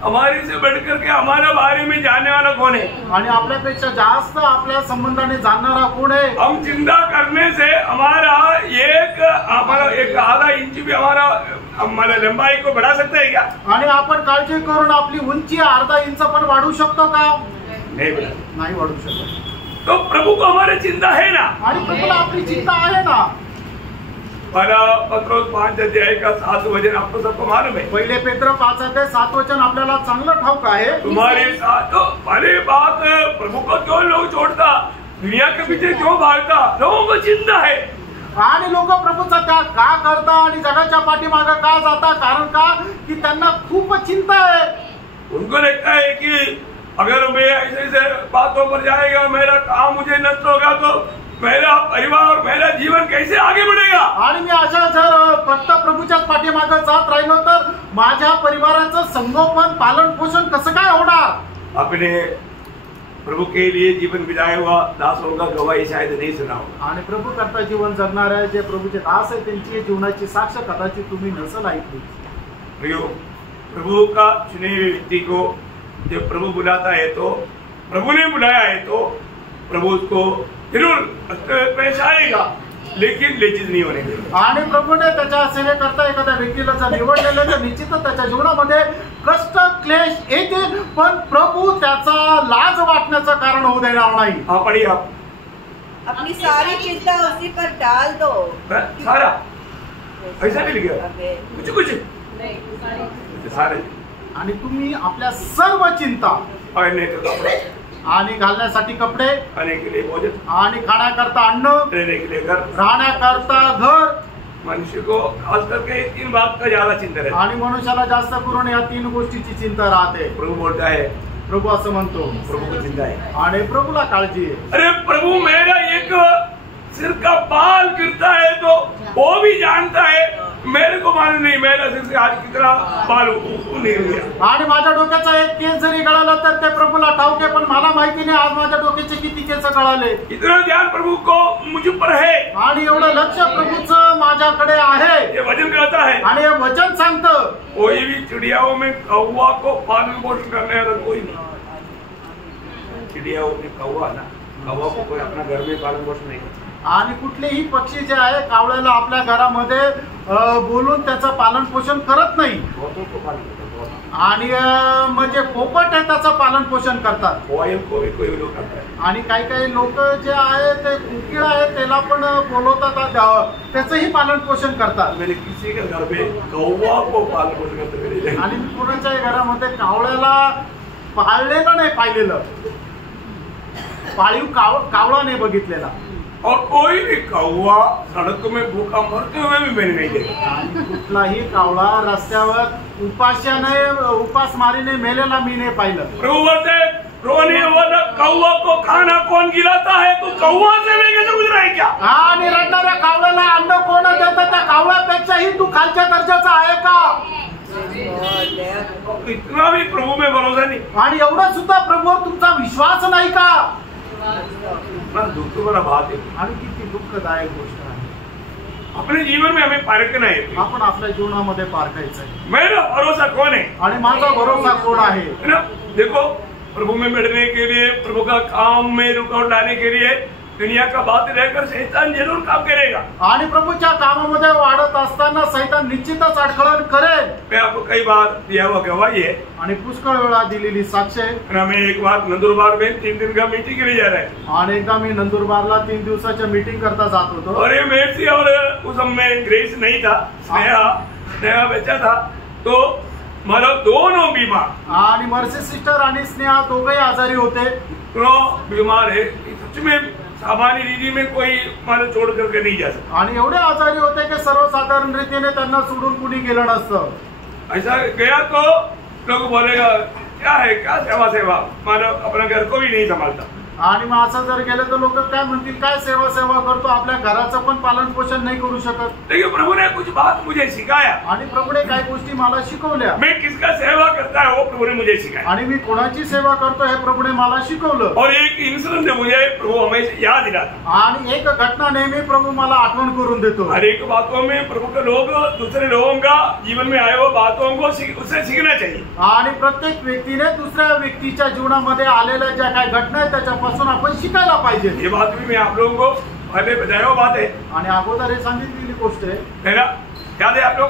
हमारे से बढ़कर के हमारे बारे में जानने वाला कौन है, आणि आपल्यापेक्षा जास्त आपल्या संबंधाने जाणणारा कोण आहे। हम चिंता करने से हमारा एक आधा इंच भी हमारा लंबाई को बढ़ा सकता है क्या? आणि आपण काळजी करून आपली उंची अर्धा इंच पण वाढू शकतो का? नाही वाढू शकत. तो प्रभु को हमारी चिंता है ना, आणि प्रभूला आपली चिंता आहे ना. पहला पत्रोस 5 अध्याय का 7 वचन आपको सबको मालूम है. पहिले पेत्र 5 अध्याय 7 वचन आपल्याला चांगलं ठाऊक आहे. तुम्हारे साथ तो भले बात प्रभु को क्यों लोग छोड़ता, दुनिया के पीछे क्यों भागता, लोगों को चिंता है. आणि लोक प्रभूचा त्याग का करता आणि जगाच्या पाठीमागे का जाता, कारण का की त्यांना खूप चिंता है. उनको लगता है कि अगर मैं ऐसे बातों पर जाएगा, मेरा काम मुझे नष्ट होगा, तो मेरा परिवार और मेरा जीवन कैसे आगे बढ़ेगा. आणि मी अशा जर फक्त प्रभूच्याच पाठीमागे जात राहिलो तर माझ्या परिवाराचं संगोपन पालन पोषण कसं काय होणार. अपने प्रभु के लिए जीवन बिताया हुआ दासों का गवाही शायद नहीं सुना होगा. आणि प्रभू करता जीवन जगणारे जे प्रभूचे दास आहे त्यांची जीवनाची साक्ष कदाचित तुम्ही नसेल ऐकली. प्रभु का चुने हुए व्यक्ति को जब प्रभु बुलाता है तो प्रभु ने बुलाया है तो प्रभु उसको जरूर पेश आएगा, लेकिन लज्जित नहीं होने देगा. आणि प्रभूने त्याच्या सेवेकरता एखाद्या व्यक्तीला जर निवडलेलं तर निश्चितच त्याच्या जीवनामध्ये कष्ट क्लेश येतील, पण प्रभू त्याचा लाज वाटण्याचं कारण होऊ देणार नाही. हाँ पढ़िए आप. अपनी सारी चिंता उसी पर डाल दो. सारा ऐसा भी लिखा कुछ सारे. आणि तुम्ही आपल्या सर्व चिंता पहनने के कपड़े, आणि घालण्यासाठी कपडे, खाने के लिए भोजन, आणि खाण्याकरता अन्न, रहने के लिए घर, राहण्याकरता घर. मनुष्य को खास करके 3 बात का ज्यादा चिंता रहती है. आणि मनुष्याला जास्त करून या 3 गोष्टीची चिंता राहते. प्रभु बोलता है, प्रभू असं म्हणतो, प्रभु को चिंता है. आणि प्रभूला काळजी आहे. अरे प्रभु मेरा एक सिर का बाल गिरता है तो वो भी जानता है, मेरे को मालूम नहीं मेरा सिर से आज कितना बाल नहीं गया. आणि माझ्या डोक्याचा एक केस जरी गळाला तर ते प्रभूला ठाऊक आहे, पण मला माहिती नाही आज माझ्या डोक्याचे किती केस गळाले. इतना ध्यान प्रभु को मुझ पर है, आणि एवढं लक्ष प्रभूचं माझ्याकडे आहे. ये वचन कहता है. आणि हे वचन सांगतं, कोई भी चिड़ियाओं में कौवा को पालन पोषण करने वाला कोई नहीं. चिड़ियाओं में कौवा ना, कौवा को कोई अपना घर में पालन पोषण नहीं करता. आणि कुठलेही पक्षी जे आहे कावळ्याला आपल्या घरामध्ये बोलून त्याचं पालन पोषण करत नाही. आणि म्हणजे पोपट आहे त्याचं पालन पोषण करतात. आणि काही काही लोक जे आहे ते कुकीळ आहे त्याला पण बोलवतात, त्याचंही पालन पोषण करतात. आणि मी कोणाच्याही घरामध्ये कावळ्याला पाळलेलं नाही, पाहिलेलं पाळीव कावळा नाही बघितलेला. और कोई भी कौवा सड़क में भूखा मरते हुए भी मैंने नहीं देखा. कुठलाही कावळा रस्त्यावर उपासमारीने मेलेला मी नाही पाहिलं. प्रभु बोलते रोने वाला कौवा को खाना कौन खिलाता है, तो कौवा से भी कैसे गुजरा है क्या. आणि रडणाऱ्या कावळ्याला अन्न कोण देतं, त्या कावळ्यापेक्षाही तू खालच्या दर्जाचा आहे का. इतना भी प्रभु में भरोसा नहीं. आणि एवढा सुद्धा प्रभूवर तुमचा विश्वास नाही का. दुःख बड़ा बात है. आणि किती दुःखदायक गोष्ट आहे. अपने जीवन में हमें पारखना है. आपण आपल्या जीवनामध्ये पारखायचं आहे. मेरा भरोसा कौन है, आणि माझा भरोसा कोण आहे. देखो प्रभु में मिलने के लिए, प्रभु का काम में रुकावट लाने के लिए दुनिया का बात रहकर शैतान जरूर काम करेगा. आणि प्रभूच्या कामामध्ये वाढत असताना शैतान निश्चितच अडखळण करेल. मैं आपको कई बार दिया हुआ गवाही है, आणि पुष्कळ वेळा दिलेली साक्ष आहे. हमें एक बार नंदुरबार में 3 दिन का मीटिंग के लिए जा रहा है. आणि एकदा मी नंदुरबारला 3 दिवसाच्या मीटिंग करता जात होतो. और ये मेर्सी और उस में ग्रेस नहीं था, स्नेहा बच्चा था, तो मतलब दोनों बीमार. आणि मर्सी सिस्टर आणि स्नेहा दोघेही आजारी होते. दोनों बीमार है. सच में सामान्य रीति में कोई मला छोड़ करके नहीं जा सकता. आणि एवढे आजारी होते की सर्वसाधारण रीतीने त्यांना सोडून कुणी गेलं नसतं. ऐसा गया तो लोग बोलेगा क्या है, क्या सेवा मानो अपना घर को भी नहीं संभालता. आणि मग असं जर गेलं तर लोक काय म्हणतील, काय सेवा करतो, आपल्या घराचं पण पालन पोषण नाही करू शकत. लेकिन प्रभु ने कुछ बात मुझे सिखाया. आणि प्रभूने काही गोष्टी मला शिकवल्या. मैं किसका सेवा करता है वो प्रभु ने मुझे सिखाया. आणि मी कोणाची सेवा करतो हे प्रभूने मला शिकवलं. और एक इंसिडेंट ने मुझे प्रभु हमेशा याद दिलाता. आणि एक घटना नेहमी प्रभू मला आठवण करून देतो. हर एक बातों में प्रभु के लोग दूसरे लोगों का जीवन में आए हुए बातों को उससे सीखना चाहिए. आणि प्रत्येक व्यक्तीने दुसऱ्या व्यक्तीच्या जीवनामध्ये आलेल्या ज्या काही घटना आहेत त्याच्यापासून आपण शिकायला पाहिजे. ये बात भी मैं आप लोगों को पहले बताया हुआ बात है. आणि अगोदर हे सांगितलेली गोष्ट आहे ना, याद है आप लोग.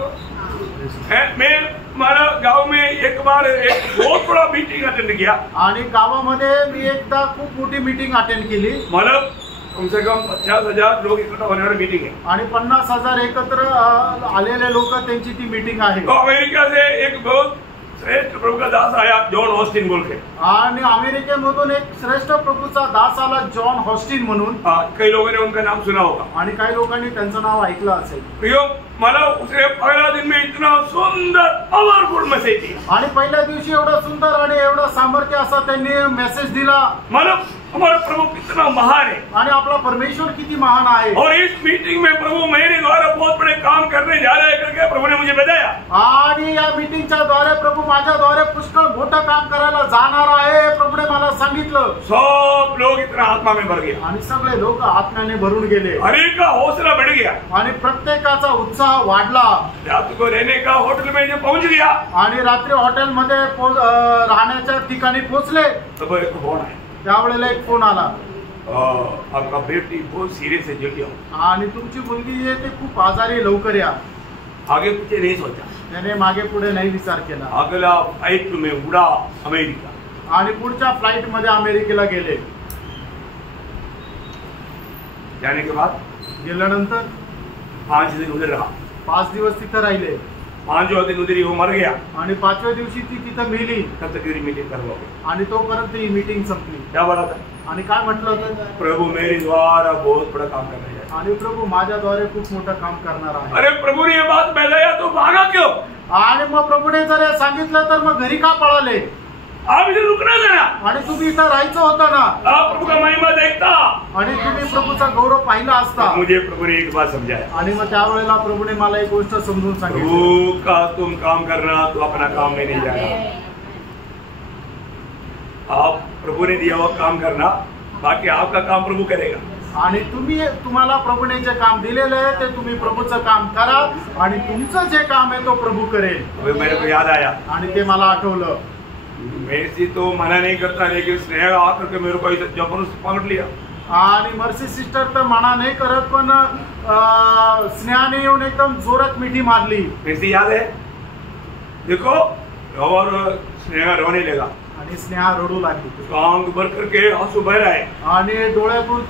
मैं हमारा गांव में एक बार एक बहुत बड़ा मीटिंग अटेंड किया आणि गावामध्ये मी एकदा खूप मोठी मीटिंग अटेंड केली. मतलब कम से कम 50,000 लोग इकट्ठा होने वाली मीटिंग है आणि 50,000 एकत्र आलेले लोक त्यांची ती मीटिंग आहे. तो अमेरिका से एक बहुत श्रेष्ठ प्रभु का दास आया जॉन हॉस्टिन बोल के. आणि अमेरिकेमधून एक श्रेष्ठ प्रभूचा दास आला जॉन हॉस्टिन म्हणून. कई लोगों ने उनका नाम सुना होगा आणि काही लोकांनी त्यांचं नाव ऐकलं असेल. प्रियो मला उसने पहला दिन में इतना सुंदर पावरफुल मैसेज दिया आणि पहिल्या दिवशी एवढं सुंदर आणि एवढं सामर्थ्य असा त्यांनी मेसेज दिला. मतलब हमारा प्रभु कितना महान है आणि आपला परमेश्वर किती महान आहे. और इस मीटिंग में प्रभु मेरे द्वारा बहुत बड़े काम करने जा रहे हैं करके प्रभु ने मुझे बताया. आणि या मीटिंगच्या द्वारे प्रभु माझ्या द्वारे पुष्कळ मोठं काम करायला जाणार आहे प्रभूने मला सांगितलं. सब लोग इतना आत्मा में भर गए आणि सगळे लोक आत्म्याने भरून गेले. अनेक का हौसला बढ़ गया आणि प्रत्येकाचा उत्साह वाढला. रात को रहने का होटल में जब पहुंच गया आणि रात्री हॉटेलमध्ये राहण्याच्या ठिकाणी पोहोचले तब एक फोन आया. त्यावेळेला एक फोन आला. आपका बेटी बहुत सीरियस है जल्दी आओ. आणि तुमची मुलगी जी आहे ते खूप आजारी लवकर या. आगे पीछे नहीं सोचा. त्याने मागे पुढे नाही विचार केला. अगला फ्लाइट में उड़ा अमेरिका. आणि पुढच्या फ्लाइट मध्ये अमेरिकेला गेले. जाने के बाद गेल्यानंतर 5 दिन उधर रहा. 5 दिवस तिथं राहिले. 5वें दिन उधर ही वो मर गया. आणि 5व्या दिवशी ती तिथं मेली. तब तक मीटिंग करवा आणि तोपर्यंत ही मीटिंग संपली. क्या बोला था आणि काय म्हटलं होतं. प्रभु मेरे द्वारा बहुत बड़ा काम करने जा. आणि प्रभू माझ्याद्वारे खूप मोठं काम करणार आहे. अरे प्रभु ने ये बात फैलाया तो भागा क्यों. आणि मग प्रभूने जर हे सांगितलं तर मग घरी का पळाले. आप इधर रुकना था ना. आणि तुम्ही इथं राहायचं होतं ना. आप प्रभु का महिमा देखता आणि तुम्ही प्रभूचा गौरव पाहिला असता. मुझे प्रभु ने एक बात समझाया. आणि मग त्यावेळेला प्रभूने मला एक गोष्ट समजून सांगितली. प्रभु का तुम काम करना तो अपना काम में नहीं जाना. आप प्रभु ने दिया हुआ काम करना बाकी आपका काम प्रभु करेगा. आणि तुम्हाला प्रभूने जे काम दिलेलं आहे ते तुम्ही प्रभूचं काम करा आणि तुमचं जे काम आहे तो प्रभू करेल. अभी मेरे को याद आया. आणि ते मला आठवलं. मेरे तो मना नहीं करता लेकिन स्नेह आकर के मेरे को जबरदस्ती पकड़ लिया. आणि मर्सी सिस्टर तर मना नाही करत पण स्नेहाने येऊन एकदम जोरात मिठी मारली. मेरे याद है देखो और स्नेहा रोने लगा. आणि स्नेहा रडू लागली. आंख भर करके आंसू बह रहा है. आणि डोळ्यातून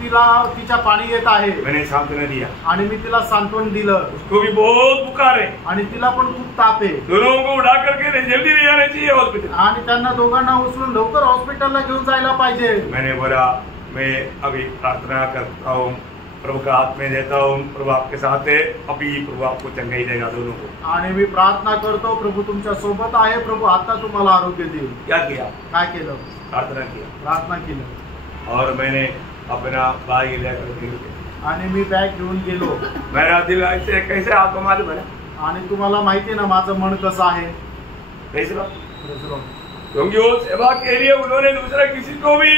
तिच्या पाणी येत आहे. मैंने सांत्वना दिया. आणि मी तिला सांत्वन दिलं. उसको भी बहुत बुखार है. आणि तिला पण खूप ताप आहे. दोनों को उठा करके जल्दी ले जाना चाहिए हॉस्पिटल. आणि त्यांना दोघांना उचलून लवकर हॉस्पिटलला घेऊन जायला पाहिजे. मैंने बोला मैं अभी प्रार्थना करता हूँ प्रभु का हाथ में देता हूँ. प्रभु आपके साथ है. अभी प्रभु आपको चंगाई देगा दोनों को. आणि मी प्रार्थना करतो प्रभू तुमच्या सोबत आहे. प्रभू आता तुम्हाला आरोग्य देईल. क्या किया. काय केलं. प्रार्थना किया. प्रार्थना केलं. और मैंने अपना बैग लेकर आणि मी बॅग घेऊन गेलो. मेरा दिल ऐसे कैसे आपको मालूम है. आणि तुम्हाला माहिती ना माझं मन कसं आहे. कैसे क्योंकि वो सेवा के लिए उन्होंने दूसरा किसी को भी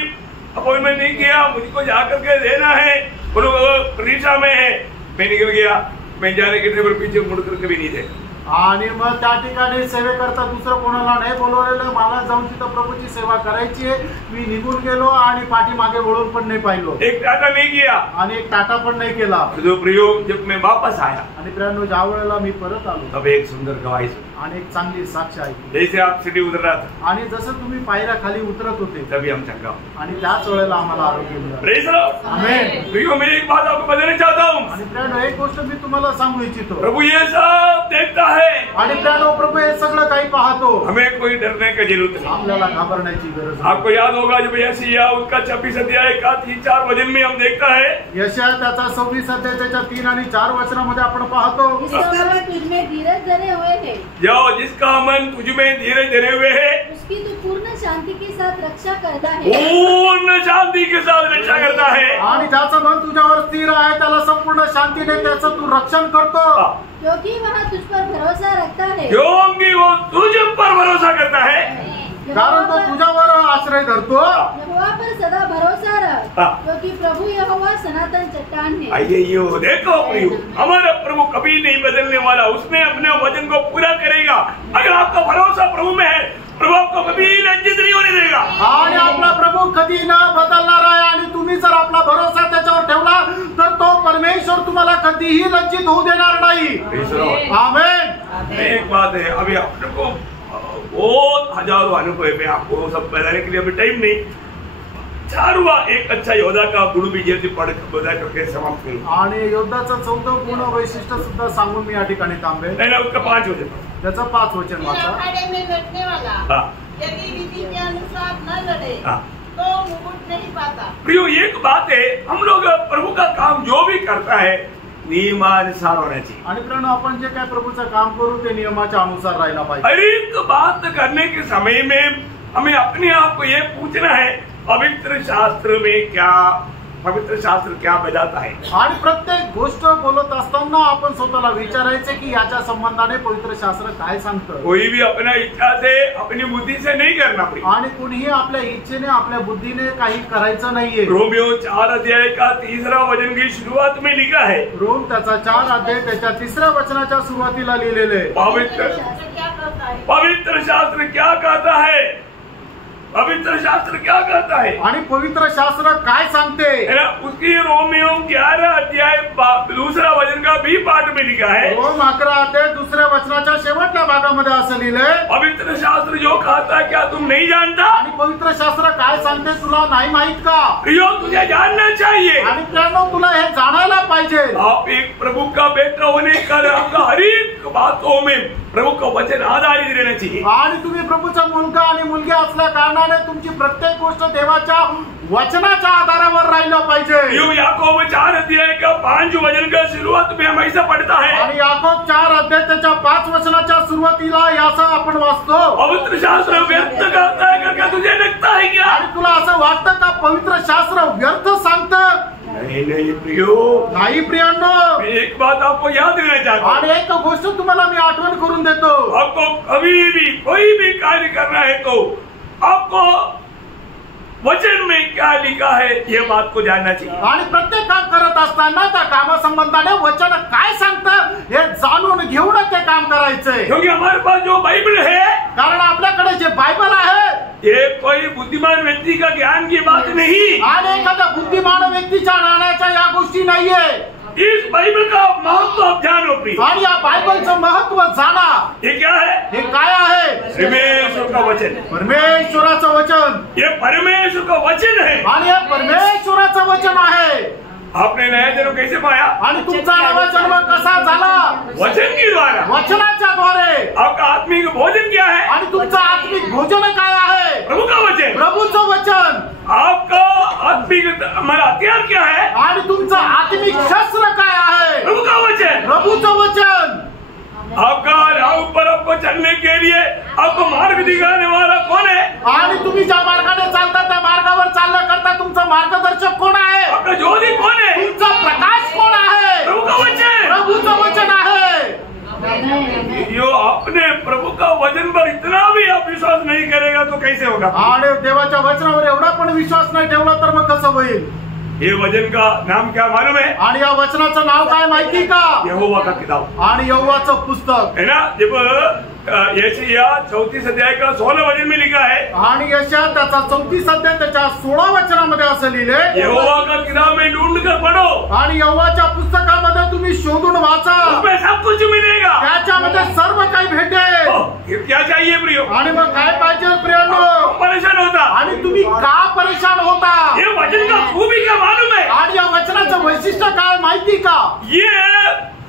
अपॉइंटमेंट नहीं किया. मुझको जाकर के देना है. वो लोग परीक्षा में है. मैं निकल गया. मैं जाने के टेबल पीछे मुड़ करके भी नहीं देखा. आणि मग त्या ठिकाणी सेवेकरता दुसरं कोणाला नाही बोलवलेलं. मला जाऊन तिथं प्रभूची सेवा करायची आहे. मी निघून गेलो आणि पाठीमागे वळून पण नाही पाहिलो. एक टाटा नहीं किया. आणि एक टाटा पण नाही केला. जो प्रयोग जब मैं वापस आया आणि प्रियांनो ज्या वेळेला मी परत आलो तब एक सुंदर गवाही सुनी. आणि एक चांगली साक्ष ऐकली. जैसे आप सीढ़ी उतर रहा था आणि जसं तुम्ही पायऱ्या खाली उतरत होते तभी हम चंगा हो. आणि त्याच वेळेला आम्हाला आरोग्य मिळालं. Praise the Lord. आमेन. प्रियो मैं एक बात आपको बताना चाहता हूँ. आणि प्रियांनो एक गोष्ट मी तुम्हाला सांगू इच्छितो. प्रभु ये सब देखता है. आणि प्रियांनो प्रभू हे सगळं काही पाहतो. हमें कोई डरने की जरूरत नहीं. आपल्याला घाबरण्याची गरज नाही. आपको याद होगा जब यशायाह उसका 26 अध्याय का 3-4 वचन में हम देखता है. यशायाह त्याचा 26 अध्यायाच्या 3 आणि 4 वचनामध्ये आपण पाहतो. जिसका मन तुझ में धीरज धरे हुए है. जो जिसका मन तुझ में धीरज धरे हुए है उसकी तू पूर्ण शांति के साथ रक्षा करता है. पूर्ण शांति के साथ रक्षा करता है. आणि ज्याचं मन तुझ्यावर स्थिर आहे त्याला संपूर्ण शांतीने त्याचं तू रक्षण करतो. क्योंकि वह तुझ पर भरोसा रखता है. क्योंकि वो तुझ पर भरोसा करता है. कारण तो तुझ्यावर आश्रय धरतो. यहोवा पर सदा भरोसा रख. क्योंकि प्रभु यहोवा सनातन चट्टान है. आइए ये देखो प्रियो हमारा प्रभु कभी नहीं बदलने वाला. उसने अपने वचन को पूरा करेगा. अगर आपका भरोसा प्रभु में है प्रभु आपको कभी लज्जित नहीं होने देगा. आणि आपला प्रभू कधी न बदलणार आहे. आणि तुम्ही जर आपला भरोसा त्याच्यावर ठेवला तर तो परमेश्वर तुम्हाला कधीही लज्जित होऊ देणार नाही. आमेन. एक बात है, अभी अपने को बहुत हजारों अनुभव है, मैं आपको सब बताने के लिए अभी टाइम नहीं। 4वां एक अच्छा योद्धा का गुण भी जे पढ़ बता करके समाप्त करूं। आणि योद्धाचं 4थं गुण वैशिष्ट्य सुद्धा सांगून मी या ठिकाणी थांबेल। नाही ना, उसका 5 वचन, त्याचं 5 वचन वाचा। अखाड़े में लड़ने वाला हाँ। यदि विधि के अनुसार न लड़े हाँ। तो मुकुट नहीं पाता। प्रियो, एक बात है, हम लोग प्रभु का काम जो भी करता है नियमानुसार होना चाहिए। आणि प्रियांनो, आपण जे काय प्रभूचं काम करू ते नियमाच्या अनुसार राहायला पाहिजे। हर एक बात करने के समय में हमें अपने आप को ये पूछना है, पवित्र शास्त्र में क्या, पवित्र शास्त्र क्या बताता है। आणि प्रत्येक गोष्ट बोलत असताना आपण स्वतःला विचारायचे की याच्या संबंधाने पवित्र शास्त्र काय सांगतं। कोई भी अपना इच्छा से, अपनी बुद्धि से नहीं करना पड़ेगा। आणि कुणीही आपल्या इच्छेने, आपल्या बुद्धीने काही करायचं नाहीये। रोमियो 4 अध्याय का 3रा वचन की शुरुआत में लिखा है, रोम त्याचा 4 अध्याय त्याच्या 3ऱ्या वचनाच्या सुरुवातीला लिहिलेले आहे, पवित्र क्या करता है? पवित्र शास्त्र क्या कहता है, पवित्र शास्त्र क्या कहता है, आणि पवित्र शास्त्र काय सांगते। है ना। उसकी रोमियो 11 अध्याय 2रा वचन का भी पाठ में लिखा है, रोम 11 अध्याय 2ऱ्या वचनाच्या शेवटच्या भागामध्ये असं लिहिलंय, पवित्र शास्त्र जो कहता है क्या तुम नहीं जानता। आणि पवित्र शास्त्र काय सांगते तुला नाही माहित का। प्रियो, तुझे जानना चाहिए। आणि प्रियांनो, तुला हे जाणायला पाहिजे। आप एक प्रभु का बेटा होने का आपका हर एक बातों में प्रभु का वचन आधारित रहना चाहिए। आणि तुम्ही प्रभूचा मुलगा आणि मुलगी असल्या कारणाने तुमची प्रत्येक गोष्ट देवाच्या वचनाच्या आधारावर राहिलं पाहिजे। याकोब 4 अध्याय का 5 वचन का शुरुआत में हम ऐसा पढ़ता है, आणि याकोब 4 अध्याय त्याच्या 5 वचनाच्या सुरुवातीला याचा आपण वाचतो, पवित्र शास्त्र व्यर्थ करता है करके तुझे लगता है क्या। आणि तुला असं वाटतं का पवित्र शास्त्र व्यर्थ सांगतं। नहीं नहीं प्रियो, नाही प्रियांनो, मैं एक बात आपको याद देना चाहता हूँ। आणि एक गोष्ट तुम्हाला मी आठवण करून देतो, आपको कभी भी कोई भी कार्य करना है तो आपको वचन में क्या लिखा है ये बात को जानना चाहिए। आणि प्रत्येक काम करत असताना त्या कामासंबंधाने वचन काय सांगतं हे जाणून घेऊन ते काम करायचंय। क्योंकि हमारे पास जो बाइबल है, कारण आपल्याकडे जे बायबल आहे ये कोई बुद्धिमान व्यक्ति का ज्ञान की बात नहीं, आणि एखाद्या बुद्धिमान व्यक्तीच्या ज्ञानाच्या या गोष्टी नाहीये। इस बाइबल का महत्व आप जानो प्रिय, आणि या बायबलचं महत्व जाणा। ये क्या है, हे काय आहे, परमेश्वर का वचन, परमेश्वराचं वचन। ये परमेश्वर का वचन है। आणि हे परमेश्वराचं वचन आहे। आपने नया जन्म कैसे पाया, आणि तुमचा नवा जन्म कसा झाला, वचन के द्वारा। वचनाच्या द्वारे। आपका आत्मिक भोजन क्या है, आणि तुमचं आत्मिक भोजन काय आहे, प्रभु का वचन। प्रभूचं वचन। आपका आत्मिक हमारा हथियार क्या है, आणि तुमचं आत्मिक शस्त्र काय आहे, प्रभु का वचन। प्रभूचं वचन। आपका राह पर आपको चलने के लिए आपको मार्ग दिखाने वाला कौन है, आणि तुम्ही ज्या मार्गाने चालता त्या मार्गावर चालण्याकरता तुमचा मार्गदर्शक कोण आहे, आपका ज्योति कौन है, तुमचा प्रकाश कोण आहे, प्रभु का वचन। प्रभूचं वचन आहे। यो अपने प्रभु का वचन पर इतना भी आप विश्वास नहीं करेगा तो कैसे होगा। आणि देवाच्या वचनावर एवढा पण विश्वास नाही ठेवला तर मग कसं होईल। ये वचन का नाम क्या मालूम है, आणि या वचनाचं नाव काय माहिती का, यहोवा का किताब, आणि यहोवाचं पुस्तक है ना। जब यशाया 34 अध्याय का 16 वचन में लिखा है, आणि यशा त्याचा 34 अध्याय त्याच्या 16 वचनामध्ये असं लिहिलंय, यहोवा का किताब में ढूंढ कर पढ़ो, आणि यहोवाच्या पुस्तकामध्ये तुम्ही शोधून वाचा, उसमें सब कुछ मिलेगा, त्याच्यामध्ये सर्व काही भेटेल। ये क्या चाहिए प्रियो, आणि मग काय पाहिजे प्रियांनो, परेशान होता, आणि तुम्ही का परेशान होता। ये वचन का खूबी क्या मालूम है, आणि या वचनाचं वैशिष्ट्य काय माहिती का, ये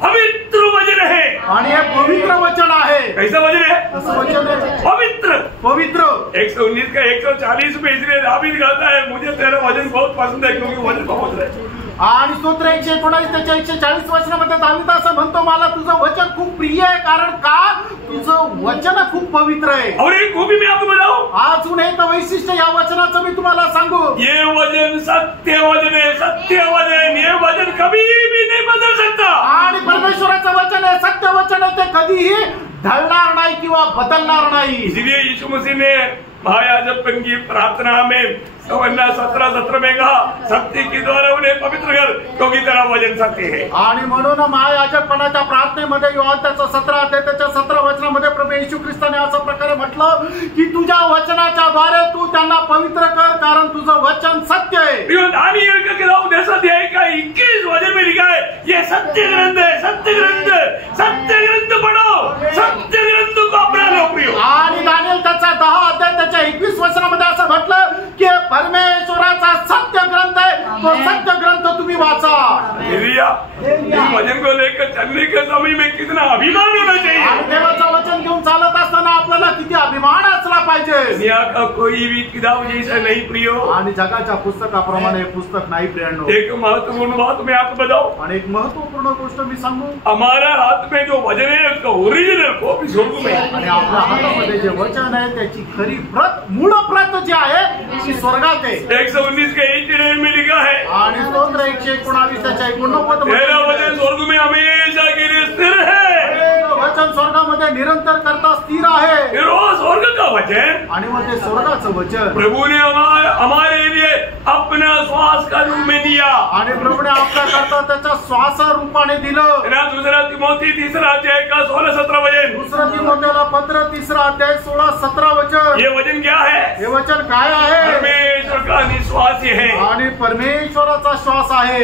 पवित्र वचन है। आणि हे पवित्र वचन आहे। कैसा वचन है, असं वचन आहे पवित्र। पवित्र। 119 का 140 में इसलिए दावीद कहता है मुझे तेरा वचन बहुत पसंद है क्योंकि वचन पवित्र है। आणि स्तोत्र 119 त्याच्या 140 वचनामध्ये दावीद असं म्हणतो, मला तुझं वचन खूप प्रिय आहे, कारण का तुझं वचन खूप पवित्र आहे। और एक खूबी मैं आपको बताऊं, अजून एक वैशिष्ट्य या वचनाचं मी तुम्हाला सांगू, ये वचन सत्य वचन है, सत्य वचन, ये वचन कभी भी नहीं बदल सकता। आणि परमेश्वराचं वचन आहे, सत्य वचन आहे, ते कधीही ढळणार नाही किंवा बदलणार नाही। इसलिए यीशु मसीह ने महायाजक की प्रार्थना में 17:17 में कहा, सत्य के द्वारा उन्हें पवित्र कर क्योंकि तेरा वचन सत्य है। आणि म्हणून महायाजकपणाच्या प्रार्थनेमध्ये योहान त्याचा 17 अध्याय त्याच्या 17 वचनामध्ये प्रभू येशू ख्रिस्ताने अशा प्रकारे म्हटलं की तुझ्या वचनाच्या द्वारे तू त्यांना पवित्र कर, कारण तुझं वचन सत्य आहे। दानिएल का किताब 10 अध्याय का 21 वचन में लिखा है, ये सत्य ग्रंथ है, सत्य ग्रंथ, सत्य ग्रंथ पढ़ो, सत्य वचन को लेकर चलने के समय में कितना अभिमान होना चाहिए। आणि देवाचं वचन घेऊन चालत असताना आपल्याला किती अभिमान असला पाहिजे। दुनिया का कोई भी किताब जैसा नहीं प्रियो, आणि जगाच्या पुस्तकाप्रमाणे पुस्तक नाही प्रियांनो। एक महत्वपूर्ण बात मैं आपको बताऊं, आणि एक महत्वपूर्ण गोष्ट मी सांगू, हमारा हाथ में जो वचन है उसका ओरिजिनल कॉपी स्वर्ग में है। आणि आपल्या हातामध्ये जे वचन आहे त्याची खरी प्रत, मूळ प्रत जी आहे ती स्वर्गात आहे। 119 के 89 में लिखा है, आणि स्तोत्र 119 त्याच्या 89 मेरा वचन स्वर्ग में हमेशा के लिए स्थिर है। वचन स्वर्गामध्ये निरंतर करता स्थिर आहे। फिर वो स्वर्ग का वचन, आणि मग ते स्वर्गाचं वचन प्रभु ने हमारे लिए अपना श्वास का रूप में दिया। आणि प्रभूने आपल्या करता त्याच्या श्वास रूपाने दिलं। दूसरा तिमोथी 3 अध्याय का 16-17 वचन, दुसरं तिमोथेला पत्र 3 अध्याय 16-17 वचन। ये वचन क्या है? हे वचन काय आहे? परमेश्वर का निश्वास है आणि परमेश्वराचा श्वास आहे।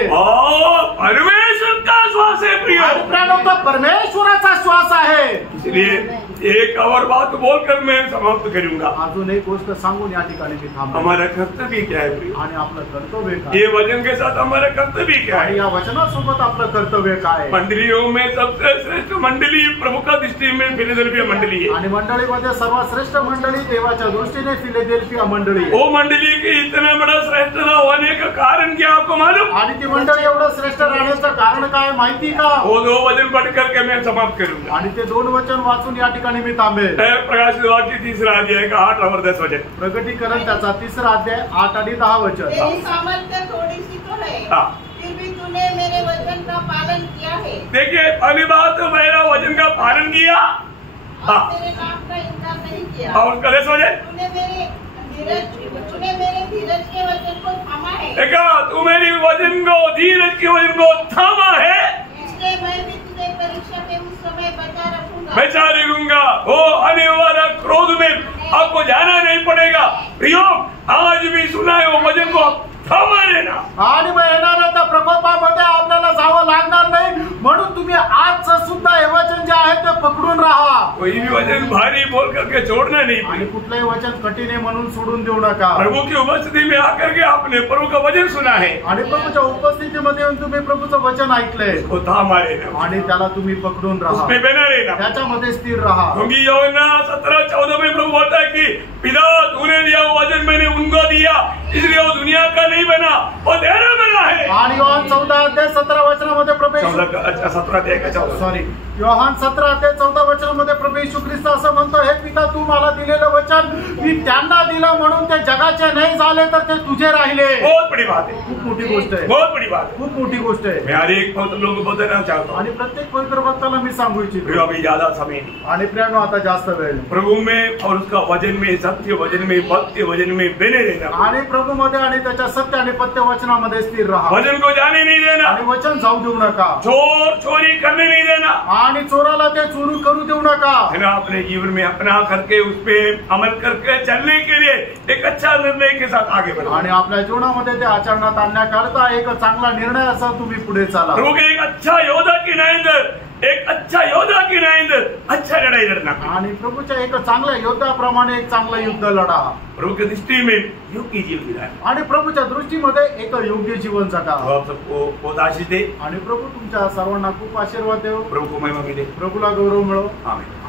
परमेश्वर का श्वास है प्रिय, तो परमेश्वराचा श्वास आहे। इसलिए एक और बात बोलकर मैं समाप्त करूंगा। अजून एक गोष्ट सांगून या ठिकाणी मी थांबतो। हमारा कर्तव्य क्या है प्रिय? आणि आपलं कर्तव्य काय? ये वचन के साथ हमारा कर्तव्य क्या आणि है? या वचनासोबत आपलं कर्तव्य काय? मंडलियों में सबसे श्रेष्ठ मंडली प्रमुख दृष्टि में फिलाडेल्फिया मंडली है। आणि मंडळीमध्ये सर्वात श्रेष्ठ मंडळी देवाच्या दृष्टीने फिलाडेल्फिया मंडळी आहे। वो मंडली की इतना बड़ा श्रेष्ठता होने का कारण क्या आपको मालूम? आणि ती मंडळी एवढं श्रेष्ठ राहण्याचं कारण काय माहिती का? वो 2 वचन पढ़ करके मैं समाप्त करूंगा। आणि ते 2 वचन वाचून या ठिकाणी मी थांबेल। प्रकाशित वाक्य 3 अध्याय का 8 और 10 वचन, प्रकटीकरण त्याचा 3 अध्याय 8 आणि 10 वचन। तेरी सामर्थ्य थोड़ी सी तो है, फिर भी तूने मेरे वचन का पालन किया है। देखिए पहली बात, मेरा वचन का पालन किया और तेरे नाम का इनकार नहीं किया। और कलेश वचन, तूने मेरे धीरज के वचन को थामा है। देखा, तू मेरी वचन को, धीरज के वचन को थामा है, इसलिए मैं भी तुझे परीक्षा के उस समय बचा रखूंगा। बचा रहूंगा। वो आने वाला क्रोध में आपको जाना नहीं पड़ेगा। प्रियो, आज भी सुना है वो वचन को थामा रहना। आणि मग येणाऱ्या त्या प्रकोपामध्ये आपल्याला जावं लागणार नाही, म्हणून तुम्ही आजचं सुद्धा हे वचन जे आहे ते पकडून राहा। कोई भी वचन भारी बोल करके छोड़ना नहीं। आणि कुठलंही वचन कठीण आहे म्हणून सोडून देऊ नका। प्रभु की उपस्थिति में आकर के आपने प्रभु का वचन सुना है, आणि प्रभूच्या उपस्थितीमध्ये येऊन तुम्ही प्रभूचं वचन ऐकलंय, उसको थामा रहना, आणि त्याला तुम्ही पकडून राहा, उसमें बना रहना। त्याच्यामध्ये स्थिर राहा। क्योंकि यूहन्ना 17-14 में प्रभु बोलता है कि पिता तूने दिया वो वचन मैंने उनको दिया, इसलिए वो दुनिया का नहीं बना, वो तेरा बना है। आणि योहान 14 अध्याय 17 वचनामध्ये प्रभू 17 अध्याय का 14, सॉरी योहान 17 अध्याय 14 वचनामध्ये प्रभू येशू ख्रिस्त असं म्हणतो, हे पिता तू मला दिलेलं वचन मी त्यांना दिलं म्हणून ते जगाचे नाही झाले तर ते तुझे राहिले। बहुत बड़ी बात है, खूप मोठी गोष्ट आहे, बहुत बड़ी बात है। खूप मोठी गोष्ट आहे। मैं हर एक पवित्र लोगों को बताना चाहता हूँ, आणि प्रत्येक पवित्र भक्ताला मी सांगू इच्छितो, अभी ज्यादा समय नहीं, आणि प्रियानो आता जास्त वेळ नाही। प्रभु में और उसका वचन में, सत्य वचन में, भक्ति वचन में बने रहना, आणि प्रभू मध्ये आणि त्याच्या सत्य आणि पत्य वचनामध्ये स्थिर राहा, वचन को जाने नहीं देना, आणि वचन जाऊ देऊ नका, चोर चोरी करने नहीं देना, आणि चोराला ते चोरी करू देऊ नका। है ना, अपने जीवन में अपना करके उस पे अमल करके चलने के लिए एक अच्छा निर्णय के साथ आगे बढ़ो, आणि आपल्या जीवनामध्ये ते आचरणात आणण्याकरता एक चांगला निर्णय असा तुम्ही पुढे चाला। प्रभु के एक अच्छा योद्धा की नाइंद, एक अच्छा योद्धा की नाइंद अच्छा लड़ाई लड़ना, आणि प्रभूच्या एक चांगल्या योद्धाप्रमाणे एक चांगलं युद्ध लढा, प्रभु की दृष्टि में योग्य जीवन बिताएं, आणि प्रभूच्या दृष्टीमध्ये एक योग्य जीवन जगा। आप सबको बहुत आशीष दे, आणि प्रभू तुमच्या सर्वांना खूप आशीर्वाद देव, प्रभु को महिमा मिले, प्रभूला गौरव मिळो। आमीन।